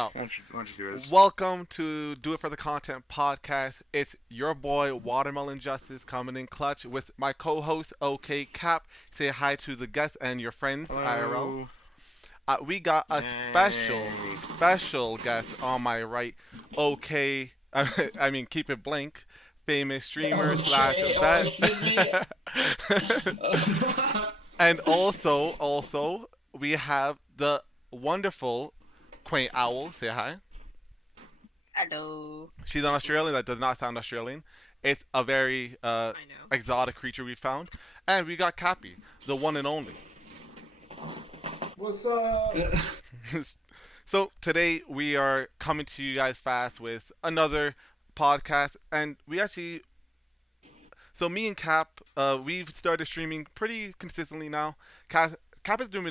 No. Why don't you do this? Welcome to Do It for the Content podcast. It's your boy Watermelon Justice coming in clutch with my co-host OK Cap. Say hi to the guests and your friends IRL. Hello. We got a special, Yay. special guest on my right. OK, I mean keep it blank. Famous streamer slash Okay. Oh, vet. excuse me. And also, we have the wonderful Quaint Owl. Say hi. Hello. She's an Australian that does not sound Australian. It's a very I know. exotic creature we found. And we got Cappy, the one and only. What's up? So today we are coming to you guys fast with another podcast. And we actually, so me and Cap, we've started streaming pretty consistently now. Cap Cap has been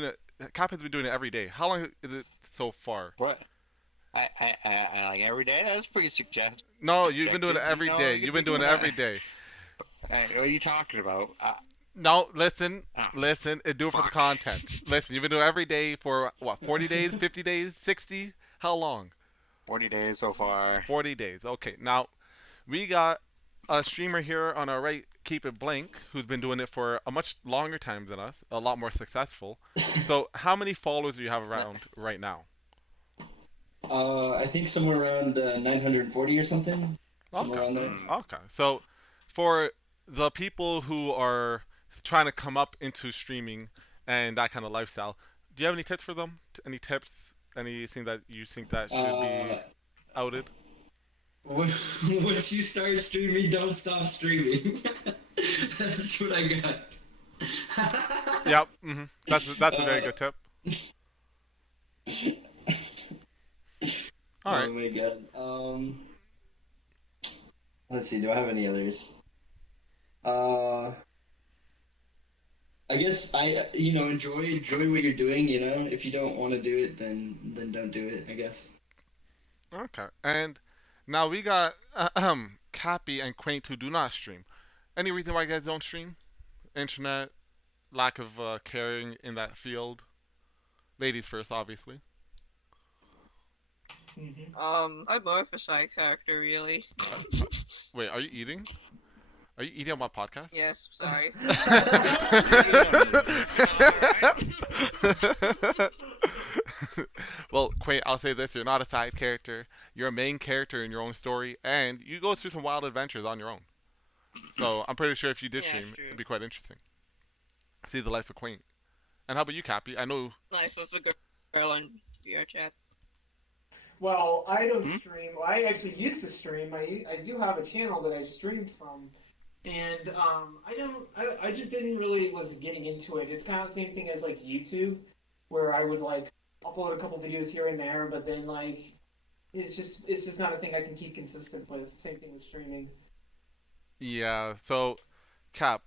doing it every day. How long is it so far? What? I like every day. That's pretty suggestive. No, you've been doing it every You know, day. you You've can been doing it do every that. day. What are you talking about? No, listen, Ah, listen, and do it for the fuck. content. Listen, you've been doing it every day for what, 40 days, 50 days, 60? How long? 40 days so far. 40 days. Okay, now we got a streamer here on our right, Keep It Blank, who's been doing it for a much longer time than us, a lot more successful. So, how many followers do you have around right now? I think somewhere around 940 or something. Somewhere around there. Mm. Okay, so for the people who are trying to come up into streaming and that kind of lifestyle, do you have any tips for them? Any tips? Anything that you think that should be Uh, outed? Once you start streaming, don't stop streaming. That's what I got. Yep. That's a very good tip. All Oh right. my god. Let's see. Do I have any others? Uh, I guess enjoy what you're doing. You know, if you don't want to do it, then don't do it. I guess. Okay. And now we got Cappy and Quaint who do not stream. Any reason why you guys don't stream? Internet, lack of caring in that field. Ladies first, obviously. I'm more of a side character, really. Wait, are you eating? Are you eating on my podcast? Yes, sorry. Well, Quaint, I'll say this: you're not a side character. You're a main character in your own story, and you go through some wild adventures on your own. So I'm pretty sure if you did Yeah, stream, true. it'd be quite interesting. See the life of Quaint. And how about you, Cappy? I know. Life of a girl on Vrchat. Well, I don't Hmm? stream. Well, I actually used to stream. I do have a channel that I streamed from, and I just didn't really was getting into it. It's kind of the same thing as like YouTube, where I would like upload a couple videos here and there, but then like it's just not a thing I can keep consistent with. Same thing with streaming. Yeah. So, Cap,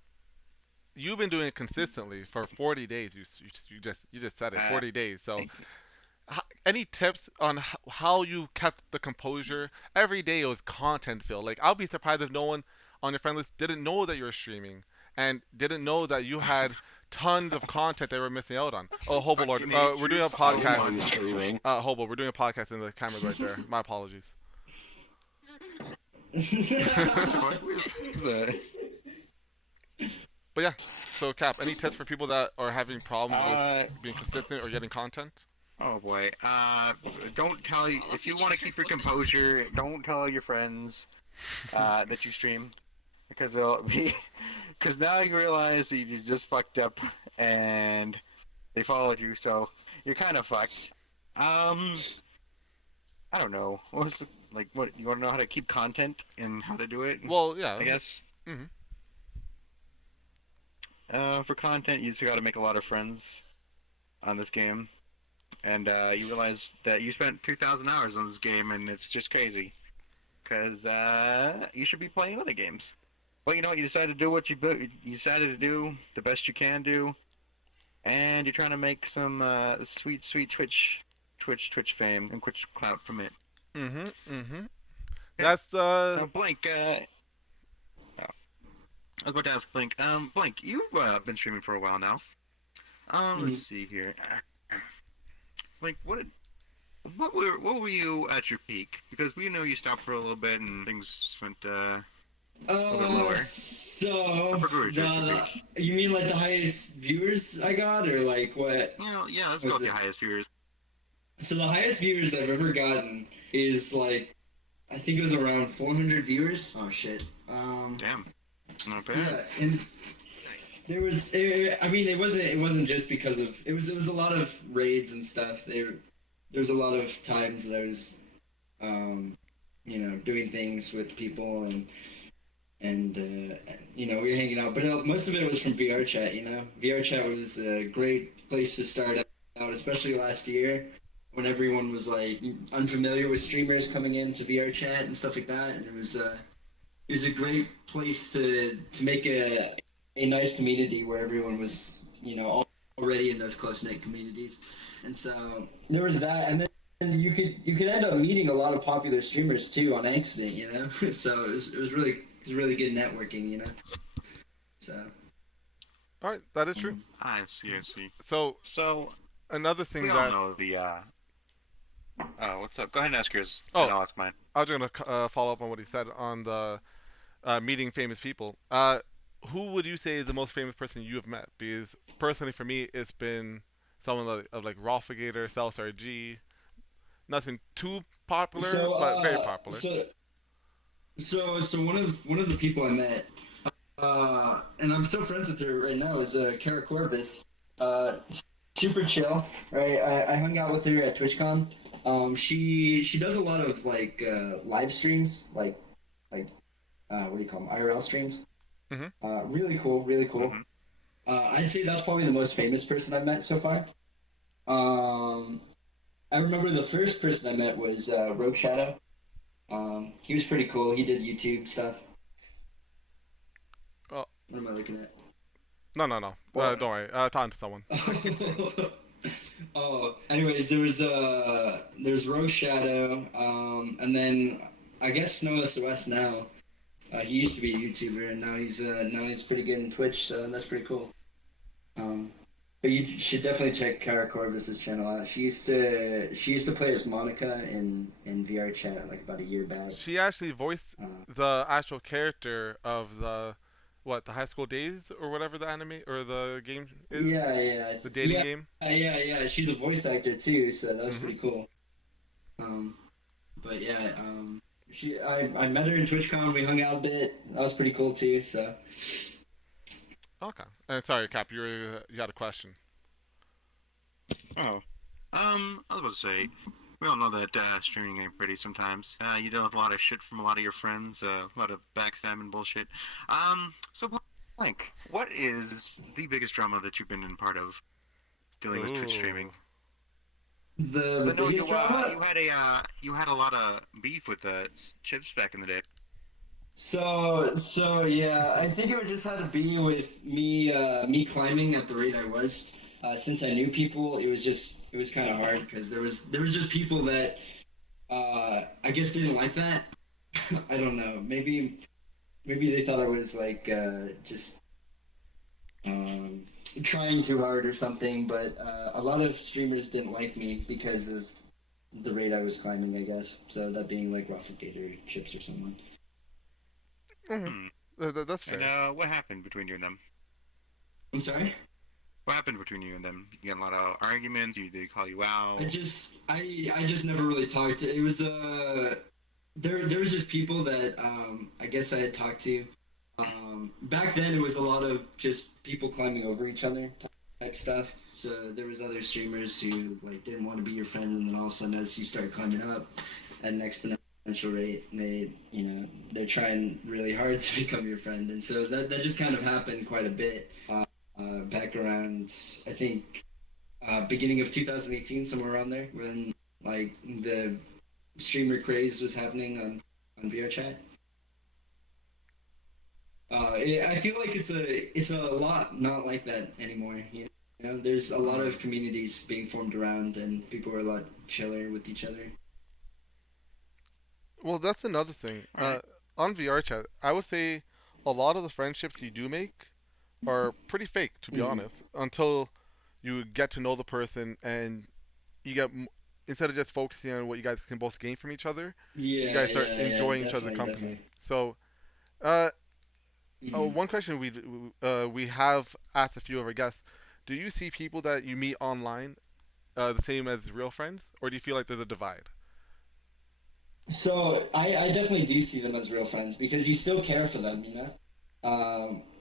you've been doing it consistently for 40 days. You just said it, Uh, 40 days. So, Thank any tips on how you kept the composure? Every day it was content filled. Like I'll be surprised if no one on your friend list didn't know that you were streaming and didn't know that you had tons of content they were missing out on. Oh, Hobo Lord, Fucking we're doing a so podcast. on streaming. Hobo, we're doing a podcast and the camera's right there. My apologies. What was that? But yeah, so Cap, any tips for people that are having problems Uh, with being consistent or getting content? Oh boy. Don't tell you if you want to keep your composure. Don't tell your friends that you stream because they'll be because now you realize that you just fucked up and they followed you, so you're kind of fucked. I don't know. What was like? What you want to know how to keep content and how to do it? Well, yeah. I guess. Mhm. For content, you just got to make a lot of friends on this game. And you realize that you spent 2,000 hours on this game, and it's just crazy. Because you should be playing other games. But you know what? You decided to do what you decided to do the best you can do, and you're trying to make some sweet Twitch fame and Twitch clout from it. Mm-hmm. Yeah. That's Blink. Oh, I was about to ask Blink. Blink, you've been streaming for a while now. Let's see here. Blink, what were you at your peak? Because we know you stopped for a little bit and things went a little bit lower. I So forgot what your peak. you mean like the highest viewers I got, or like what Yeah, let's go was with the it? highest viewers. So the highest viewers I've ever gotten is like I think it was around 400 viewers. Oh shit. Damn, not bad. Yeah, and there was. I mean, it wasn't just because of it was a lot of raids and stuff. There was a lot of times that I was, um, doing things with people and we were hanging out. But most of it was from VRChat. VRChat was a great place to start out, especially last year when everyone was like unfamiliar with streamers coming into VRChat and stuff like that, and it was a great place to make a nice community where everyone was already in those close knit communities, and so there was that, and then you could end up meeting a lot of popular streamers too on accident, so it was really good networking, so. All right, that is true. mm. I see, I see. So So another we thing all that know the. What's up? Go ahead and ask yours, and oh, I'll ask mine. I was gonna follow up on what he said on the meeting famous people. Who would you say is the most famous person you have met? Because personally, for me, it's been someone of like Roffigator, Cellstar G. Nothing too popular, So but very popular. one of the people I met, and I'm still friends with her right now, is Kara Corvus. Uh, Super chill, right? I hung out with her at TwitchCon. She does a lot of like live streams, like what do you call them? IRL streams. Mhm. Really cool, really cool. Mm-hmm. I'd say that's probably the most famous person I've met so far. Um, I remember the first person I met was Rogue Shadow. He was pretty cool. He did YouTube stuff. Oh, What am I looking at? no, no, no. What? Don't worry. Talking to someone. Oh, anyways, there's Rogue Shadow, and then I guess Snow SOS now. He used to be a YouTuber, and now he's pretty good in Twitch, so that's pretty cool. Um, but you should definitely check Kara Corvus's channel out. She used to play as Monica in VR chat like about a year back. She actually voiced Uh, the actual character of the high school days or whatever the anime or the game is, yeah, yeah, the dating yeah, game. yeah. She's a voice actor too, so that was Hmm. pretty cool. Um, but yeah, I met her in TwitchCon. We hung out a bit. That was pretty cool too. So Okay. And sorry, Cap, you had a question. Oh, I was about to say, we all know that streaming ain't pretty sometimes. You deal with a lot of shit from a lot of your friends, a lot of backstabbing bullshit. So Blank, what is the biggest drama that you've been in part of dealing with Twitch streaming? Ooh. the 'Cause the I know biggest drama. you had a lot of beef with Chips back in the day. So yeah, I think it would just have to be with me climbing at the rate I was. Since I knew people, it was kind of hard because there was just people that I guess didn't like that. I don't know. Maybe they thought I was like just um, trying too hard or something. But a lot of streamers didn't like me because of the rate I was climbing. I guess so. That being like Raffle Gator Chips or someone. Hmm. Hmm. That's fair. And what happened between you and them? I'm sorry. What happened between you and them? You got a lot of arguments. They call you out. I just never really talked. It was there was just people that I guess I had talked to. Back then it was a lot of just people climbing over each other type stuff. So there was other streamers who like didn't want to be your friend, and then all of a sudden as you start climbing up at an exponential rate, they're trying really hard to become your friend, and so that just kind of happened quite a bit. Back around I think beginning of 2018, somewhere around there, when like the streamer craze was happening on VRChat. I feel like it's a lot not like that anymore. There's a lot of communities being formed around, and people are a lot chiller with each other. Well, that's another thing. All right. On VR chat, I would say a lot of the friendships you do make are pretty fake, to be Mm. honest, until you get to know the person and you get instead of just focusing on what you guys can both gain from each other, you Yeah, guys start yeah, yeah, enjoying each other's definitely, company. definitely. So, uh, Hmm. one question we have asked a few of our guests: do you see people that you meet online the same as real friends, or do you feel like there's a divide? So I definitely do see them as real friends because you still care for them, you know.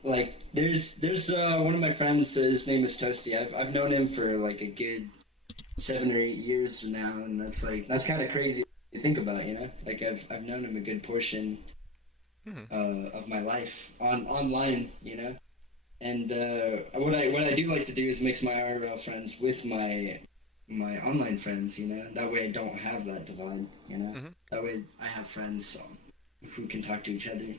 Like there's one of my friends. His name is Toasty. I've known him for like a good 7 or 8 years now, and that's kind of crazy to think about, you know. Like I've known him a good portion Hmm. of my life online, you know. And what I do like to do is mix my IRL friends with my online friends, you know. That way I don't have that divide, you know. Hmm. That way I have friends who can talk to each other.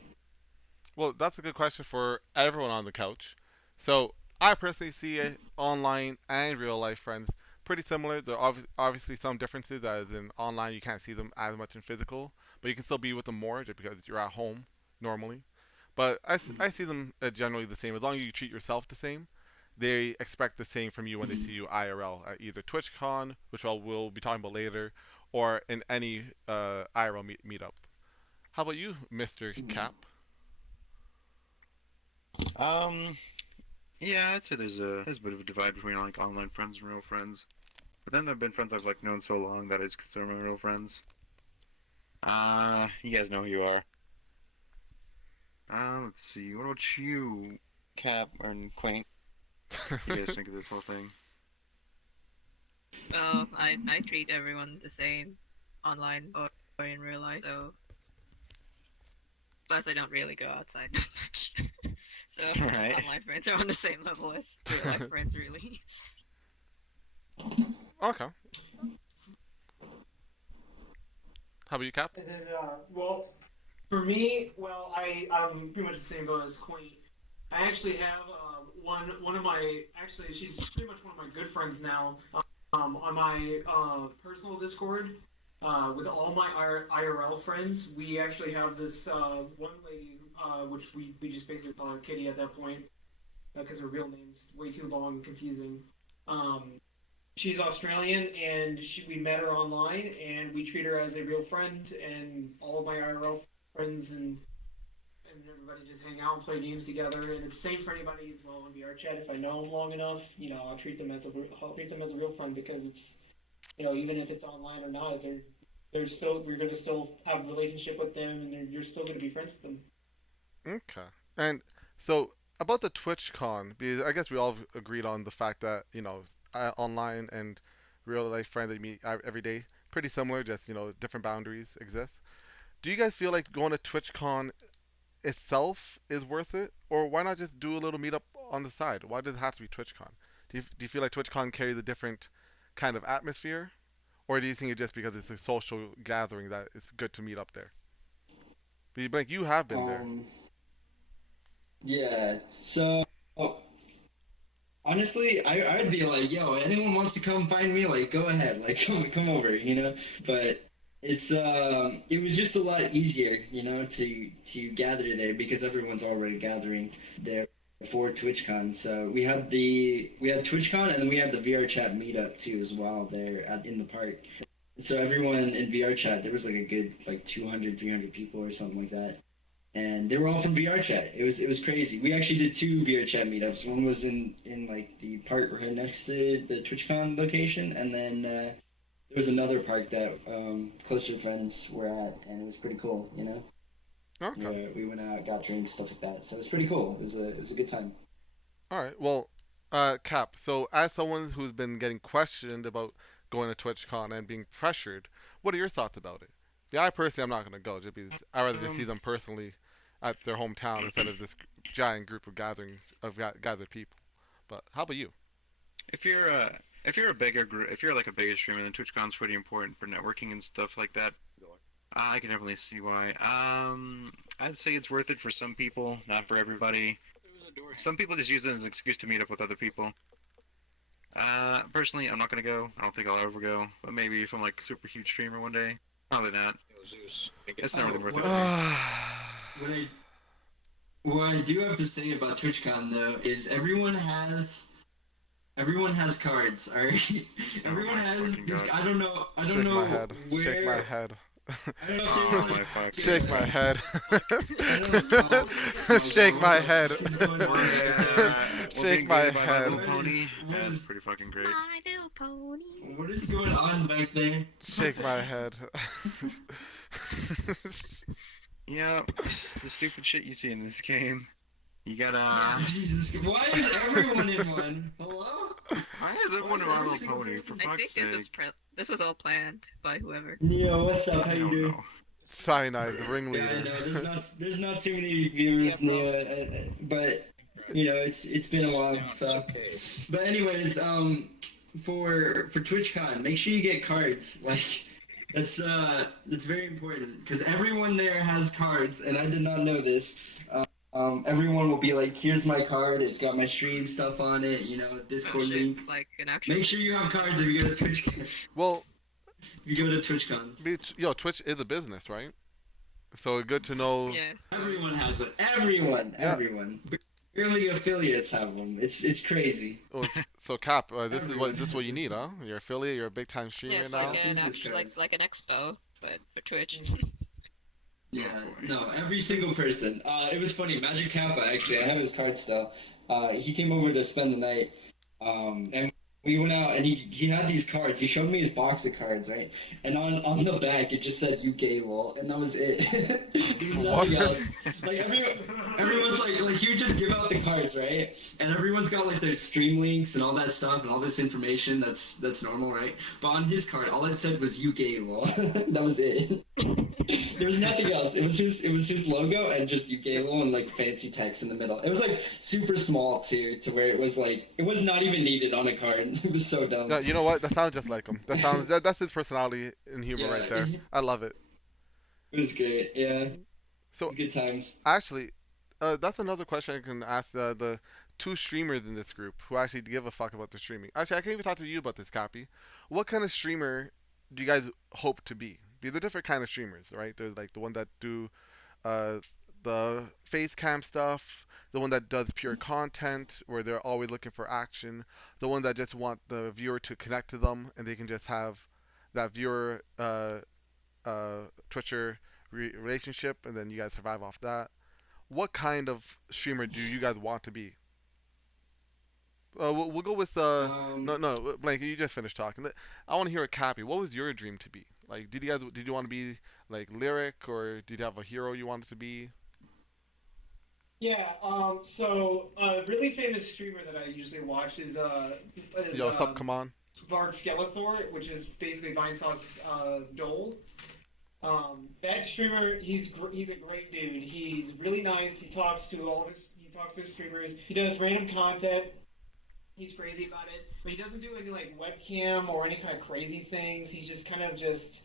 Well, that's a good question for everyone on the couch. So, I personally see online and real life friends pretty similar. There are obviously some differences, as in online you can't see them as much in physical, but you can still be with them more just because you're at home normally. But I see them generally the same. As long as you treat yourself the same, they expect the same from you when they Mm-hmm. see you IRL at either TwitchCon, which we'll be talking about later, or in any IRL meetup. How about you, Mr. Cap? Um, yeah, I'd say there's a bit of a divide between like online friends and real friends. But then there've been friends I've like known so long that I just consider my real friends. You guys know who you are. Let's see. What about you, Cap and Quaint? You guys think of this whole thing? Well, I treat everyone the same online or in real life. So plus I don't really go outside that much. So Right. online friends are on the same level as real life friends, really. Okay. How about you, Cap? And then, well, for me, well, I'm pretty much the same boat as Queen. I actually have one of my actually she's pretty much one of my good friends now. On my personal Discord, with all my IRL friends, we actually have this one lady, which we just basically call her Kitty at that point because her real name's way too long and confusing. Um, she's Australian, and we met her online, and we treat her as a real friend, and all of my IRL friends and everybody just hang out and play games together. And it's the same for anybody as well in VRChat. If I know them long enough, I'll treat them as a real friend because it's even if it's online or not, they're still we're gonna still have a relationship with them, and you're still gonna be friends with them. Okay. And so about the TwitchCon, because I guess we all agreed on the fact that online and real life friends that you meet every day pretty similar, just different boundaries exist. Do you guys feel like going to TwitchCon itself is worth it, or why not just do a little meetup on the side? Why does it have to be TwitchCon? Do you feel like TwitchCon carries a different kind of atmosphere, or do you think it's just because it's a social gathering that it's good to meet up there? But like you have been there. Um, yeah. So honestly, I'd be like, yo, anyone wants to come find me, like, go ahead, like, come over, you know. But it was just a lot easier, you know, to gather there because everyone's already gathering there for TwitchCon. So we had TwitchCon, and then we had the VRChat meetup too as well there in the park. And so everyone in VRChat, there was like a good like 200, 300 people or something like that, and they were all from VRChat. It was crazy. We actually did two VRChat meetups. One was in like the park right next to the TwitchCon location, and then there was another park that closer friends were at, and it was pretty cool. You know, Okay. where we went out, got drinks, stuff like that. So it was pretty cool. It was a good time. All right. Well, Cap. So, as someone who's been getting questioned about going to TwitchCon and being pressured, what are your thoughts about it? Yeah, I personally, I'm not gonna go just because I rather just see Um, them personally at their hometown instead of this giant group of gathered people. But how about you? if you're a bigger group, if you're like a bigger streamer, then TwitchCon's pretty important for networking and stuff like that. I can definitely see why. I'd say it's worth it for some people, not for everybody. Some people just use it as an excuse to meet up with other people. Personally, I'm not gonna go. I don't think I'll ever go. But maybe if I'm like a super huge streamer one day, probably not. It's not really Oh, worth it what for me. what I what I do have to say about TwitchCon though is everyone has Everyone has cards, alright? Everyone my has fucking this. God. I don't know. I don't Shake my know head. Shake my where. head. I don't know if there's Oh like. my fucking Shake my God. head. I don't know. Oh my Shake God! What my the head. fuck is going We're on back there? we're Shake being my greeted by My Little head. What Pony. is what That's is pretty fucking great. My Little Pony. what is going on back there? Shake my head. Yeah, it's the stupid shit you see in this game. You gotta. Jesus, why is everyone in one? Hello? Why is everyone is in My every Little single Pony? person- For I think fuck's sake. this was all planned by whoever. Neo, what's up? How I you don't doing? know. Cyanide, the Yeah, I ringleader. know. There's not too many viewers, Yeah, bro. Neo, but you know it's been a while. So, but anyways, for TwitchCon, make sure you get cards. Like that's very important because everyone there has cards, and I did not know this. Everyone will be like, "Here's my card. It's got my stream stuff on it. You know, Oh Discord shit, link. it's like an actual. Make sure you have cards if you go to TwitchCon. Well, If you go to TwitchCon, yo, Twitch is a business, right? So good to know. Yes. everyone has one. Everyone, Yeah. everyone. Barely affiliates have them. It's crazy. Oh, so Cap, this is Everyone what has you need, huh? You're affiliate. You're a big time Yeah, streamer it's now. like an Business actual, cards. like an expo, but for Twitch. Yeah, boy. no, every single person. It was funny. Magic Kappa, actually, I have his card still. He came over to spend the night, and we went out, and he had these cards. He showed me his box of cards, right? And on the back, it just said "You gay lol," and that was it. There was What? nothing else. Like everyone's like he would just give out the cards, right? And everyone's got like their stream links and all that stuff and all this information. That's normal, right? But on his card, all it said was "You gay lol." That was it. There was nothing else. It was his logo and just UKLO and like fancy text in the middle. It was like super small too, to where it was like it was not even needed on a card. It was so dumb. Yeah, you know what? That sounds just like him. That's his personality and humor right there. I love it. It was great. Yeah, it So was good times. actually, that's another question I can ask the two streamers in this group who actually give a fuck about the streaming. Actually, I can even talk to you about this, Cappy. What kind of streamer do you guys hope to be? These are different kind of streamers, right? There's like the one that do uh, the face cam stuff, the one that does pure content where they're always looking for action, the one that just want the viewer to connect to them and they can just have that viewer Twitcher relationship and then you guys survive off that. What kind of streamer do you guys want to be? We'll go with no Blank. You just finished talking. I want to hear a Cappy. What was your dream to be? Like, did you want to be like lyric or did you have a hero you wanted to be? Yeah, so a really famous streamer that I usually watch is Yo, what's up? Come on. Varg which is basically Vinesauce Dole. That streamer, he's a great dude. He's really nice. He talks to his streamers. He does random content. He's crazy about it, but he doesn't do any like webcam or any kind of crazy things. He just kind of just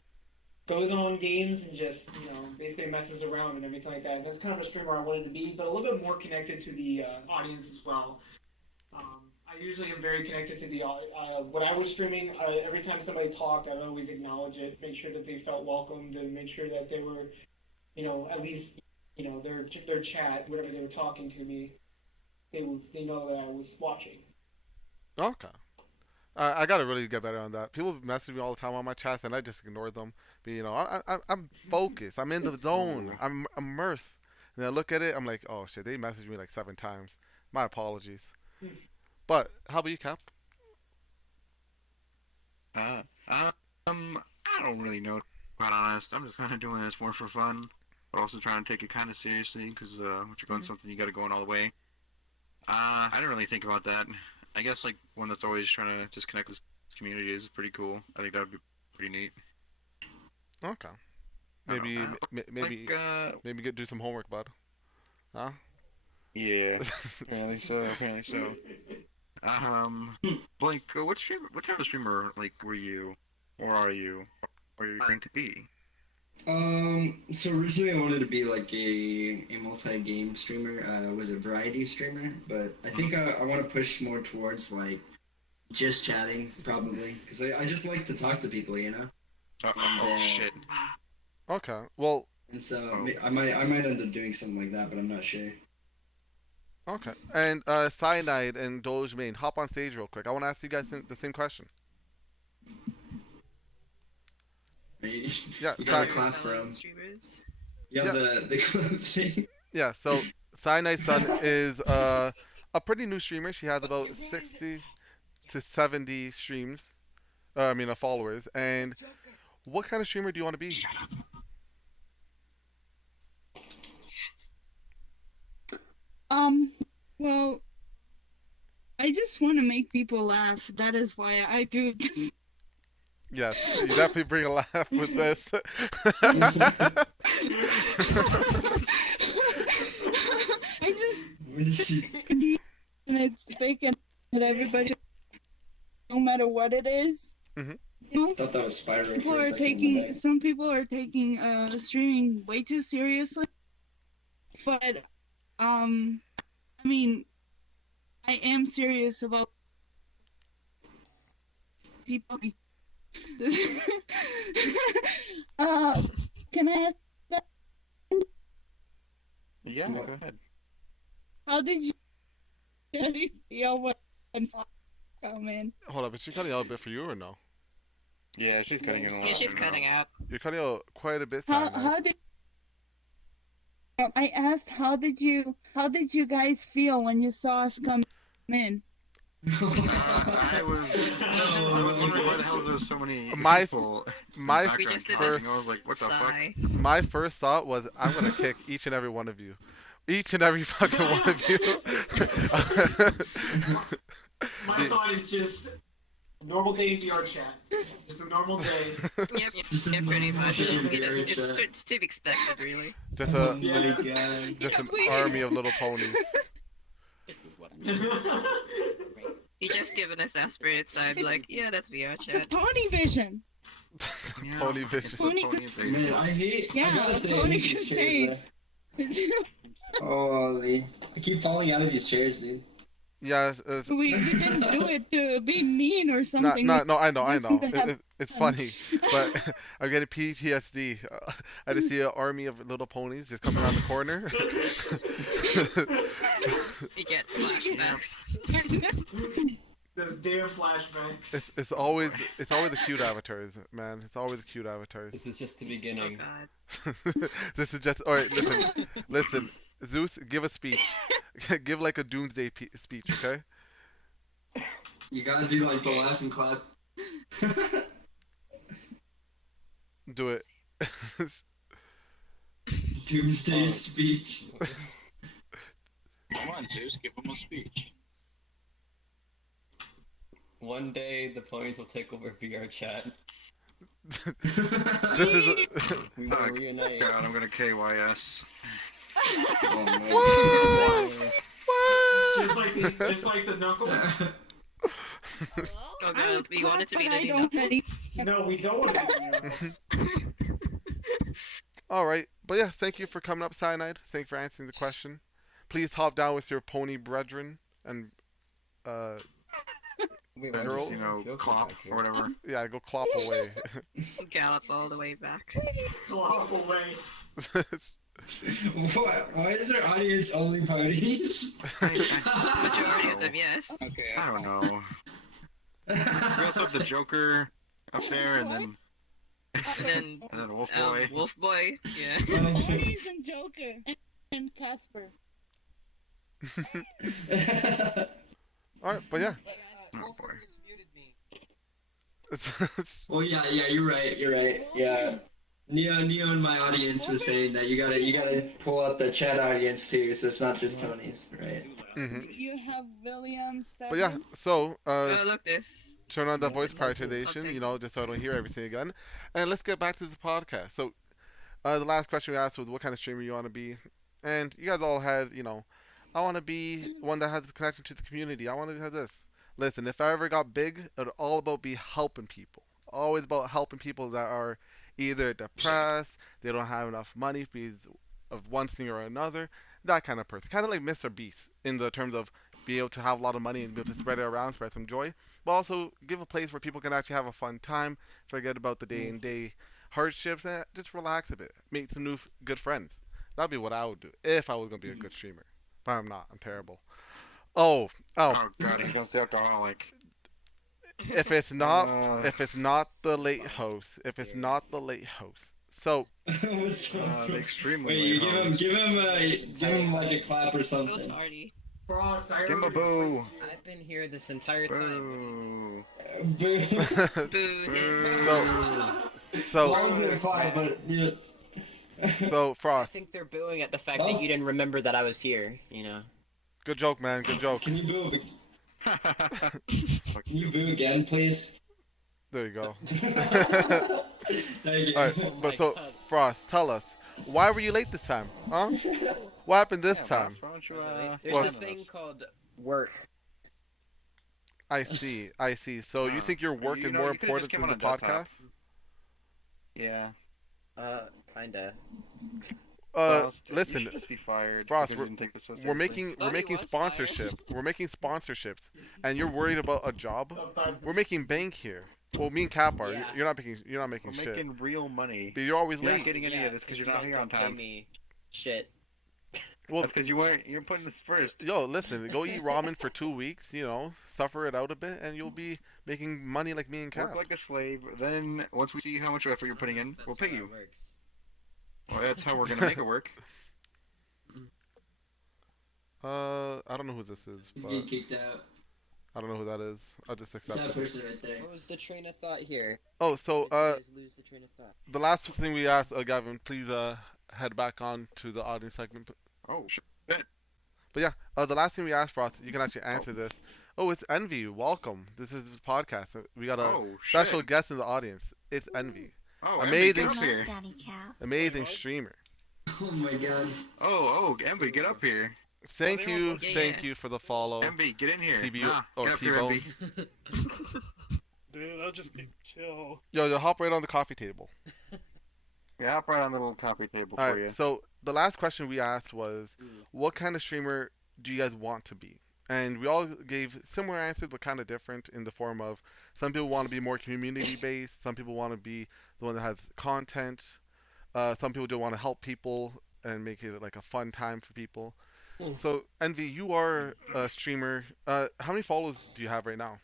goes on games and just basically messes around and everything like that. And that's kind of a streamer I wanted to be, but a little bit more connected to the audience as well. I usually am very connected to the when I was streaming. Every time somebody talked, I would always acknowledge it, make sure that they felt welcomed, and make sure that they were, at least, their chat, whatever they were talking to me, they know that I was watching. Okay. I gotta really get better on that. People message me all the time on my chats, and I just ignore them. But I'm focused. I'm in the zone. I'm immersed. And I look at it. I'm like, oh shit, they messaged me like 7 times. My apologies. But how about you, Cap? Uh, I don't really know, quite honest. I'm just kind of doing this more for fun, but also trying to take it kind of seriously because once you're going something, you got to go in all the way. I didn't really think about that. I guess like one that's always trying to just connect with the community is pretty cool. I think that would be pretty neat. Okay. I don't Maybe know. maybe Like, maybe do some homework, bud. Huh? yeah, apparently so. Apparently so. Blake, what type of streamer like were you, or are you, or you're going to be? So originally I wanted to be like a multi-game streamer. Was a variety streamer, but I think I want to push more towards like just chatting probably because I just like to talk to people, Oh shit. Okay. Well, And so I might end up doing something like that, but I'm not sure. Okay. And Cyanide and Doge Main, hop on stage real quick. I want to ask you guys the same question. You, Yeah, you gotta Cy- Other clap for fellow him. streamers. You have yeah, the clap thing. yeah. So Cyanide Sun is a pretty new streamer. She has about 60 to 70 streams. I mean, followers. And what kind of streamer do you want to be? Um, well, I just want to make people laugh. That is why I do this. Yes, you definitely bring a laugh with this. I just Where did she? and it's fake and that everybody, no matter what it is, Mhm. you know, Thought that was Spyro people for a are second. taking. Some people are taking streaming way too seriously. But I mean, I am serious about people. uh, can I ask? Yeah, What? go ahead. How did you feel when come in? Hold up, is she cutting out a bit for you or no? Yeah, she's cutting in a lot. Yeah, she's cutting out. You're cutting out quite a bit, How Cyanide. how did I asked how did you guys feel when you saw us come in? I was wondering why the hell there was so many My- people in my- the We background just did clapping. I was like, what the fuck? Sigh. My first thought was, I'm gonna kick each and every one of you. Each and every fucking one of you. My thought is just normal day VR chat. Just a normal day. Yep, Just a yeah, pretty normal much. day in You know, VR it's, chat. it's to be expected, really. Just Oh a my god. just an Yeah, army of little ponies. He just given us aspirated side, like, yeah, that's VR It's a chat. pony vision. Yeah, Pony It's vision. a Pony- pony invasion. Man, I hate. I Yeah, gotta say, I Tony hate can these say- chairs, though. Holy! I keep falling out of these chairs, dude. Yeah, we didn't do it to be mean or no, something. no, no, I know, I Just know. to have It's fun. funny, but I'm getting PTSD. I just see an army of little ponies just coming around the corner. You get flashbacks. Those damn flashbacks. it's always the cute avatars, man. It's always the cute avatars. This is just the Oh beginning. god. This is just all right. Listen. Zeus, give a speech. Give like a doomsday speech, okay? You gotta do like the laugh and clap. Do it. Doomsday Oh. speech. Come on, Zeus, give him a speech. One day the ponies will take over VR chat. This is. We will Oh, reunite. God, I'm gonna KYS. Oh man. Just like the Knuckles. Oh I god, would we want it to clap, be but the I new don't Knuckles. No, we don't want to be Knuckles. All right, but yeah, thank you for coming up, Cyanide. Thank you for answering the question. Please hop down with your pony brethren and Wait, And why just, is you there know, a Joker clop back here? or whatever. yeah, go clop away. Gallop all the way back. Flop away. What? Why is our audience only ponies? Majority of them, yes. Okay, I don't know. We also have the Joker up there, and then And then Wolf Boy. Wolf Boy, yeah. Ponies and Joker and Casper. All right, but yeah. Oh boy. Oh yeah, you're right. Yeah. Neo in my audience was saying that you gotta pull out the chat audience too, so it's not just ponies, right? Mhm. You have Williams. But yeah, so Oh, look, this. turn on the voice prioritization, Okay. you know, just so I don't hear everything again. And let's get back to the podcast. So, the last question we asked was what kind of streamer you want to be. And you guys all had, you know, I want to be one that has a connection to the community. I want to have this. Listen, if I ever got big, it would all about be helping people. Always about helping people that are either depressed, they don't have enough money because of one thing or another. That kind of person. Kind of like Mr. Beast in the terms of be able to have a lot of money and be able to spread it around, spread some joy, but also give a place where people can actually have a fun time, forget about the day and day hardships, and just relax a bit, make some new good friends. That'd be what I would do if I was gonna be a good streamer. But I'm not. I'm terrible. Oh, oh. Oh God, here comes the alcoholic. If it's not, Uh, if it's not the late host, if it's not the late host. So What's wrong? the extremely Wait, late you host. give him like a clap or So something. tardy. Frost, I Give him a already boo. replaced you. I've been here this entire time. Boo. Boo. Boo hiss. so I was gonna clap, but yeah. so I Frost, think they're booing at the fact That that was- you didn't remember that I was here, you know. good joke, man. Good joke. Can you boo? Fuck Can you you. boo again, please? There you go. Thank you. All right, Oh but my so God. Frost, tell us, why were you late this time? Huh? What happened this Yeah, time? Why don't you, There's Well- this thing called work. I see. I see. So you Oh. think your work You is know, more you could've just important came than on the a desktop. podcast? Yeah. Kinda. Frost, you Listen, should just be fired Frost, because you didn't take this so we're seriously. making Thought he was sponsorship. We're making sponsorships, and you're worried about a job. We're making bank here. Well, me and Cap are. Yeah. You're not making We're shit. making real money. But you're always You're not late. getting any Yeah, of this because 'cause you're not you here on don't pay time. me shit. Well, That's because you're putting this first. yo, listen, go eat ramen for 2 weeks. Suffer it out a bit, and you'll be making money like me and Cap. Work like a slave. Then once we see how much effort you're putting in, we'll pay you. Works. Well, that's how we're gonna make it work. I don't know who this is, He's but getting kicked out. I don't know who that is. I'll just It's accept that it. person right there. What was the train of thought here? Oh, so Did you guys lose the train of thought? the last thing we asked, Gavin, please head back on to the audience segment. Oh shit. But yeah, the last thing we asked for, you can actually answer this. Oh, it's Envy. Welcome. This is the podcast. We got a Oh special shit. guest in the audience. It's Envy. Oh, Amazing. Envy, get up here. Daddy Cap. Amazing streamer. Oh my god. Oh, Envy, get up here. Thank you, Yeah, thank yeah. you for the follow. Envy, get in here. TB Nah, or get up here, T-Bone. Envy. Dude, I'll just be chill. Yo, hop right on the coffee table. Yeah, hop right on the little coffee table All for right. you. So the last question we asked was, Mm. what kind of streamer do you guys want to be? And we all gave similar answers, but kind of different in the form of some people want to be more community based, some people want to be the one that has content, some people do want to help people and make it like a fun time for people. Mm. So Envy, you are a streamer. How many followers do you have right now?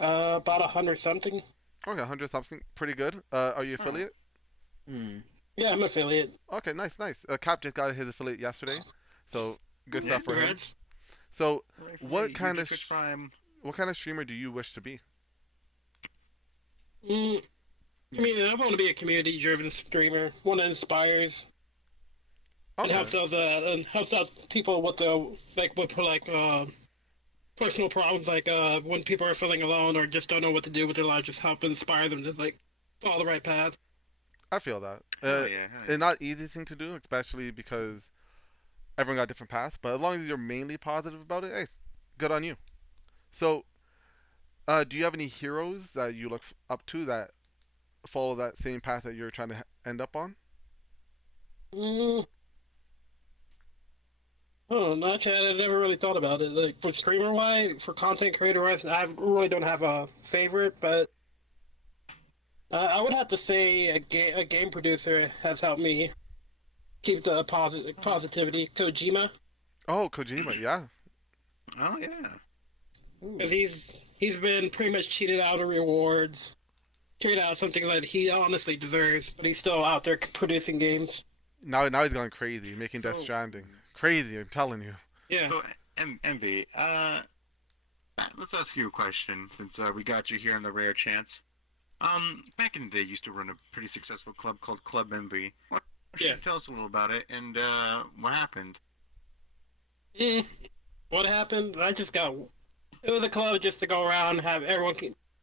About 100 something. Okay, 100 something, pretty good. Are you affiliate? Hmm. Yeah, I'm affiliate. Okay, nice. Cap just got his affiliate yesterday, so good Yeah, stuff for him. Congrats. So Hooray for what you, kind you of took sh- time. what kind of streamer do you wish to be? I want to be a community-driven streamer, one that inspires and Okay. helps out people with personal problems, like when people are feeling alone or just don't know what to do with their life, just help inspire them to follow the right path. I feel that. Hell yeah, hell yeah. It's not easy thing to do, especially because everyone got different paths. But as long as you're mainly positive about it, hey, good on you. So, do you have any heroes that you look up to that follow that same path that you're trying to end up on? Oh, not Chad. I never really thought about it. Like for streamer wise, for content creator wise, I really don't have a favorite, but I would have to say a game producer has helped me keep the positivity. Kojima, Oh, Kojima, yeah. Oh yeah. because he's been pretty much cheated out of rewards, cheated out of something that he honestly deserves, but he's still out there producing games. Now he's going crazy, making Death So- Stranding. Crazy, I'm telling you. Yeah. So, Envy, let's ask you a question since we got you here on the rare chance. Back in the day, you used to run a pretty successful club called Club Envy. Yeah. Tell us a little about it and what happened. What happened? It was a club just to go around, have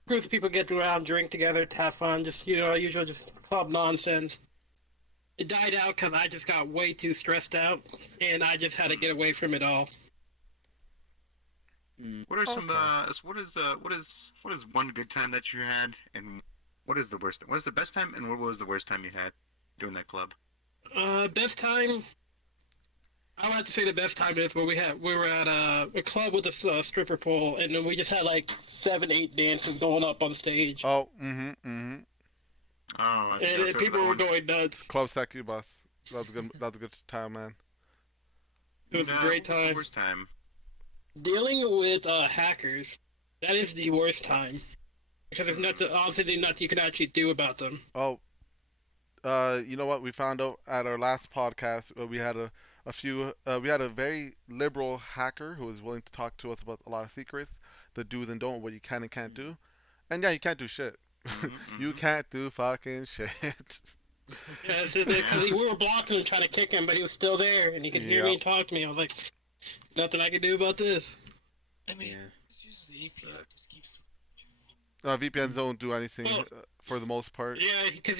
groups of people get around, drink together, to have fun, just, usual just club nonsense. It died out because I just got way too stressed out, and I just had to get away from it all. What are some Okay. what is one good time that you had and what is the worst? What is the best time and what was the worst time you had doing that club? Best time. I would have to say the best time is where we were at a club with a stripper pole, and then we just had like 7, 8 dances going up on stage, Oh, Oh, I think I and was people that were one. going nuts. Club Succubus. That was a good time, man. It was a No, great what was the time. worst time? Dealing with hackers, that is the worst time. Because there's nothing, obviously nothing you can actually do about them. Oh, you know what? We found out at our last podcast we had a few. We had a very liberal hacker who was willing to talk to us about a lot of secrets, the do's and don't, what you can and can't do. And yeah, you can't do shit. You can't do fucking shit. Yeah, because we were blocking him, trying to kick him, but he was still there, and he could hear me and talk to me. I was like, nothing I can do about this. I mean, just use the API. Just keeps. VPNs don't do anything for the most part. Yeah, because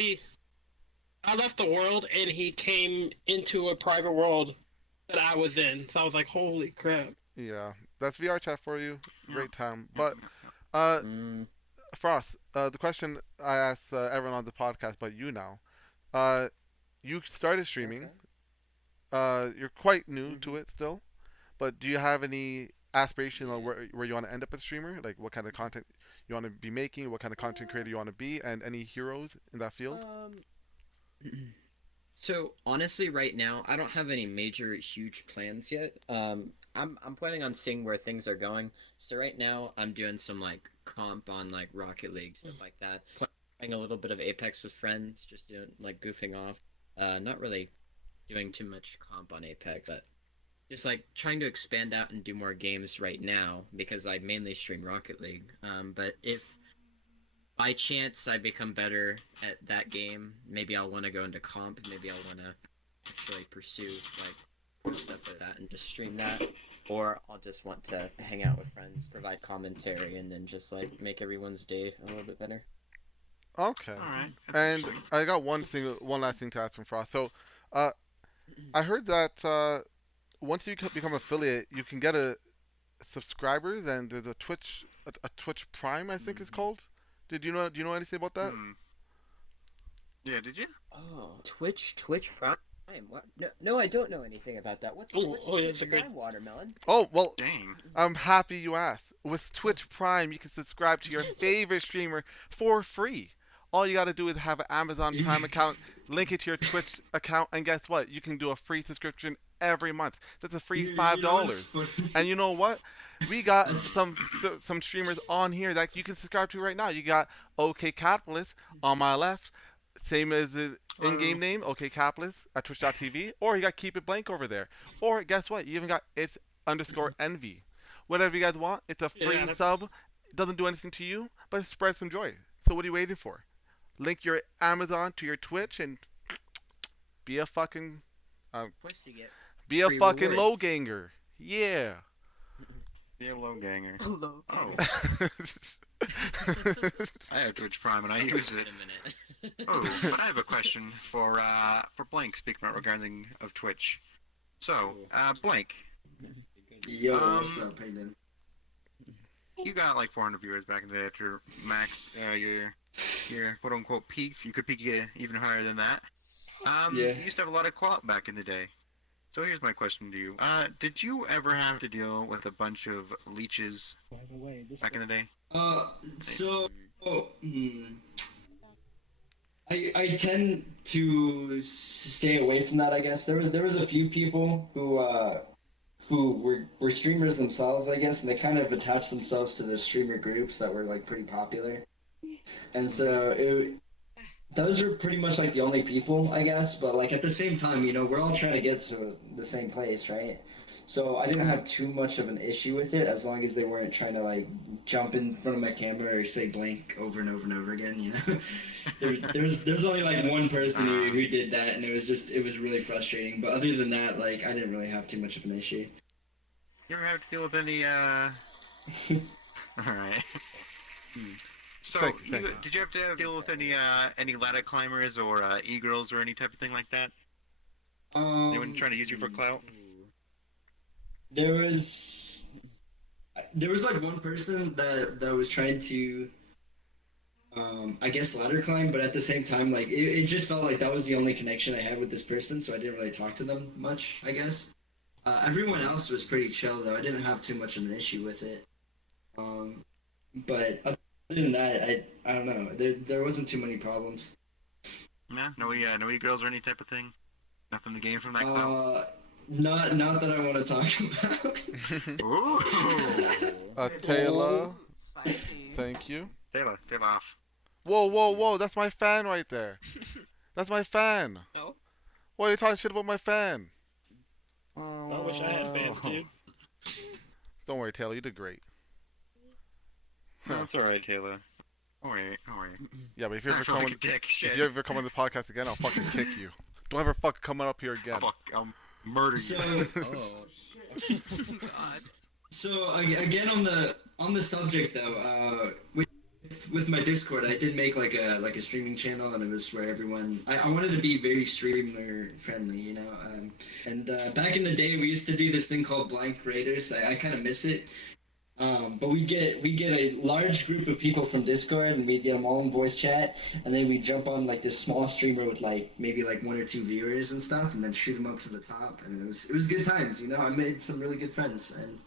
I left the world, and he came into a private world that I was in. So I was like, holy crap. Yeah, that's VR chat for you. Great time. But Mm. Frost, the question I asked everyone on the podcast, but you now, you started streaming. You're quite new to it still, but do you have any aspiration on where you want to end up as a streamer? Like what kind of content you want to be making, what kind of content creator you want to be, and any heroes in that field? So honestly, right now, I don't have any major, huge plans yet. I'm planning on seeing where things are going. So right now, I'm doing some like comp on like Rocket League stuff like that. Playing a little bit of Apex with friends, just doing like goofing off. Not really doing too much comp on Apex, but just like trying to expand out and do more games right now because I mainly stream Rocket League. But if by chance I become better at that game, maybe I'll want to go into comp. Maybe I'll want to actually pursue like stuff like that and just stream that. Or I'll just want to hang out with friends, provide commentary, and then just like make everyone's day a little bit better. Okay. All right. And I got one last thing to ask from Frost. So, I heard that once you become affiliate, you can get a subscribers, and there's a Twitch Prime, I think it's called. Do you know anything about that? Yeah, did you? Oh, Twitch Prime. What? No, I don't know anything about that. What's that's a Twitch good. Prime, Watermelon? Oh, well, Dang. I'm happy you asked. With Twitch Prime, you can subscribe to your favorite streamer for free. All you gotta do is have an Amazon Prime account, link it to your Twitch account, and guess what? You can do a free subscription every month. That's a free $5. And you know what? We got some streamers on here that you can subscribe to right now. You got OK Capitalist on my left, same as the in-game name, OK Capitalist at twitch.tv, or you got Keep It Blank over there. Or guess what? You even got it's_envy. Whatever you guys want, it's a free sub. It doesn't do anything to you, but it spreads some joy. So what are you waiting for? Link your Amazon to your Twitch and be a fucking be a fucking low ganger. Yeah. Be a low ganger. Low Oh. I have Twitch Prime and I use it. Oh, but I have a question for Blank. Speaking about regarding of Twitch. So, Blank. Yo, what's up, Hayden? You got like 400 viewers back in the day at your max, your quote unquote peak. You could peak even higher than that. You used to have a lot of co-op back in the day. So here's my question to you. Did you ever have to deal with a bunch of leeches back in the day? I tend to stay away from that. I guess there was a few people who were streamers themselves, I guess, and they kind of attached themselves to the streamer groups that were like pretty popular, and so those are pretty much like the only people, I guess. But like at the same time, you know, we're all trying to get to the same place, right? So I didn't have too much of an issue with it as long as they weren't trying to like jump in front of my camera or say blank over and over and over again, you know. there's only like one person who did that, and it was really frustrating. But other than that, like I didn't really have too much of an issue. You ever have to deal with any Alright. So, did you have to deal with any ladder climbers or e-girls or any type of thing like that? Anyone trying to use you for clout? There was like one person that was trying to I guess ladder climb, but at the same time like it just felt like that was the only connection I had with this person, so I didn't really talk to them much, I guess. Everyone else was pretty chill though. I didn't have too much of an issue with it. But other than that, I don't know. There wasn't too many problems. Nah, no e-girls or any type of thing? Nothing to gain from that clout? Not that I want to talk about. Ooh. Taylor, Spicy. thank you. Taylor off. Whoa, that's my fan right there. That's my fan. Oh. Why are you talking shit about my fan? I wish I had fans, dude. Don't worry, Taylor, you did great. No, it's alright, Taylor. Don't worry. Yeah, but if you ever Sound come like on, a dick. if Shit. you ever come on the podcast again, I'll fucking kick you. Don't ever fucking come up here again. Fuck, I'll murder you. So, Oh. God. so again on the subject though, with my Discord, I did make like a streaming channel, and it was where everyone. I wanted to be very streamer friendly, you know. And back in the day, we used to do this thing called blank raiders. I kind of miss it. But we get a large group of people from Discord, and we get them all in voice chat, and then we jump on like this small streamer with like maybe like 1 or 2 viewers and stuff, and then shoot them up to the top, and it was good times, you know. I made some really good friends, and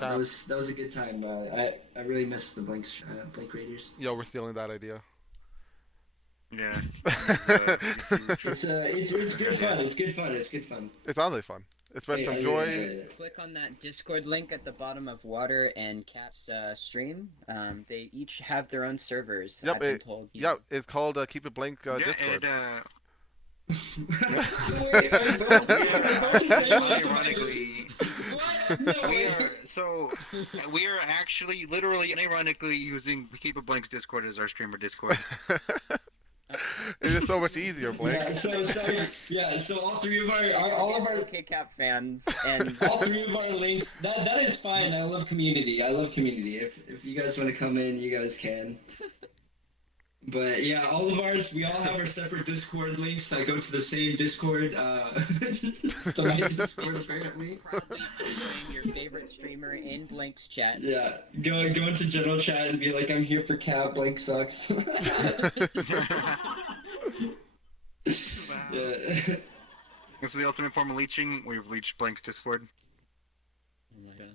that was a good time. I really missed the blank raiders. Yo, we're stealing that idea. Yeah. It's good fun. It's good fun. It's good fun. It sounds like fun. It's been Hey, some I joy. really enjoyed it. Click on that Discord link at the bottom of Water and Cat's stream. They each have their own servers. Yep, I've been told. Yep, it's called Keep It Blank Yeah, Discord. Unironically, we are actually literally unironically using Keep It Blank's Discord as our streamer Discord. It is so much easier, Blank. So all three of all of our K-Cap fans and all three of our links. That is fine. I love community. If you guys want to come in, you guys can. But yeah, all of ours, we all have our separate Discord links that go to the same Discord. To my Discord, apparently. probably join your favorite streamer in Blank's chat. Yeah, go into general chat and be like, I'm here for Cap, Blank sucks. Wow. Yeah. This is the ultimate form of leeching. We've leached Blank's Discord. Oh my god.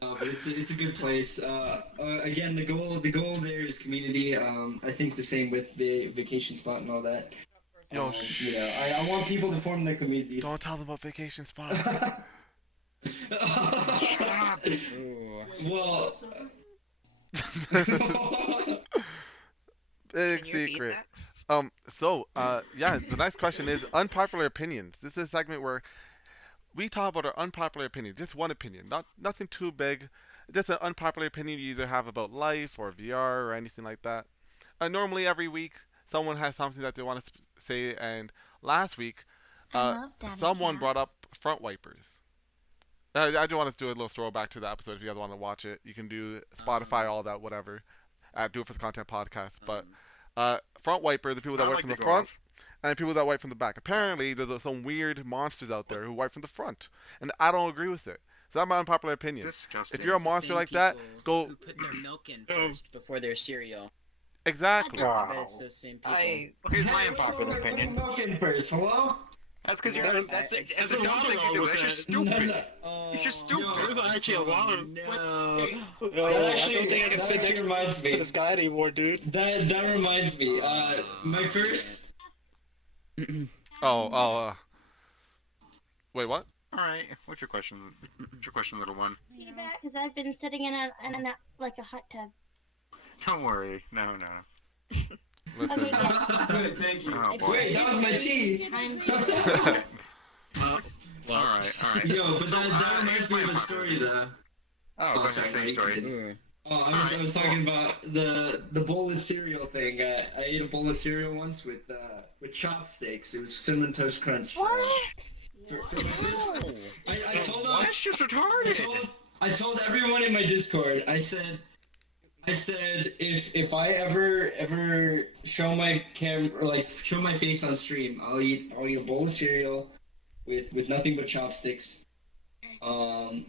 But it's a good place. Again, the goal there is community. I think the same with the vacation spot and all that. Yo, You know, I want people to form their communities. Don't tell them about vacation spot. Ooh. Well, Big Can you repeat secret. that? Yeah, the next question is unpopular opinions. This is a segment where we talk about our unpopular opinion, just one opinion, nothing too big, just an unpopular opinion you either have about life or VR or anything like that. Normally every week someone has something that they want to say, and last week someone brought up front wipers. I do want to do a little throwback to the episode. If you guys want to watch it, you can do Spotify, all that, whatever. Do it for the content podcast. But front wiper, the people that I wipe like from to the go front, off. and people that wipe from the back. Apparently, there's some weird monsters out there who wipe from the front, and I don't agree with it. So that's my unpopular opinion. Disgusting. If you're a It's the monster same like that, people go who put their milk in first before their cereal. exactly. I bet it's those same people. Here's my unpopular Put opinion. milk in first, hello? That's because Yeah, you're. That's there's a a dumb lot thing wrong to do. with That's just that. stupid. Oh, It's just stupid. There's actually a lot of. No. I don't think I can sit next reminds to me. this guy anymore, dude. That reminds me. My first. Wait, what? All right. What's your question? What's your question, little one? Feedback, because I've been sitting in a like a hot tub. Don't worry. No. Listen. Okay, yeah. Good, thank you. Oh boy. Wait, that was my tea. All right. Yo, but So, that reminds here's me my of a unpopular- story though. Oh, go sorry, ahead. Thanks, you story. continue. Ooh. Oh, I was talking about the bowl of cereal thing. I ate a bowl of cereal once with chopsticks. It was cinnamon toast crunch. For my first, I told them. That's just retarded. I told everyone in my Discord. I said if I ever show my show my face on stream, I'll eat a bowl of cereal with nothing but chopsticks. And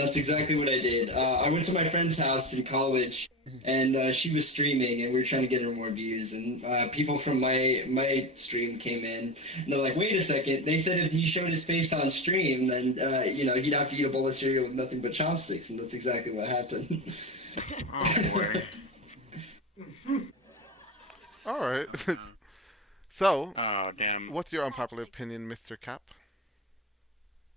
that's exactly what I did. I went to my friend's house in college, and she was streaming, and we were trying to get her more views. And people from my stream came in, and they're like, "Wait a second!" They said if he showed his face on stream, then he'd have to eat a bowl of cereal with nothing but chopsticks, and that's exactly what happened. Oh boy. All right. So, Oh damn. what's your unpopular opinion, Mr. Cap?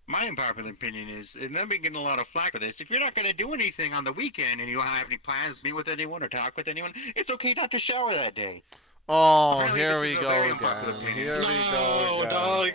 My unpopular opinion is, and I've been getting a lot of flack for this, if you're not going to do anything on the weekend and you don't have any plans to meet with anyone or talk with anyone, it's okay not to shower that day. Oh, Apparently, here this we is a go very unpopular again. opinion. Here we go No, again. dog.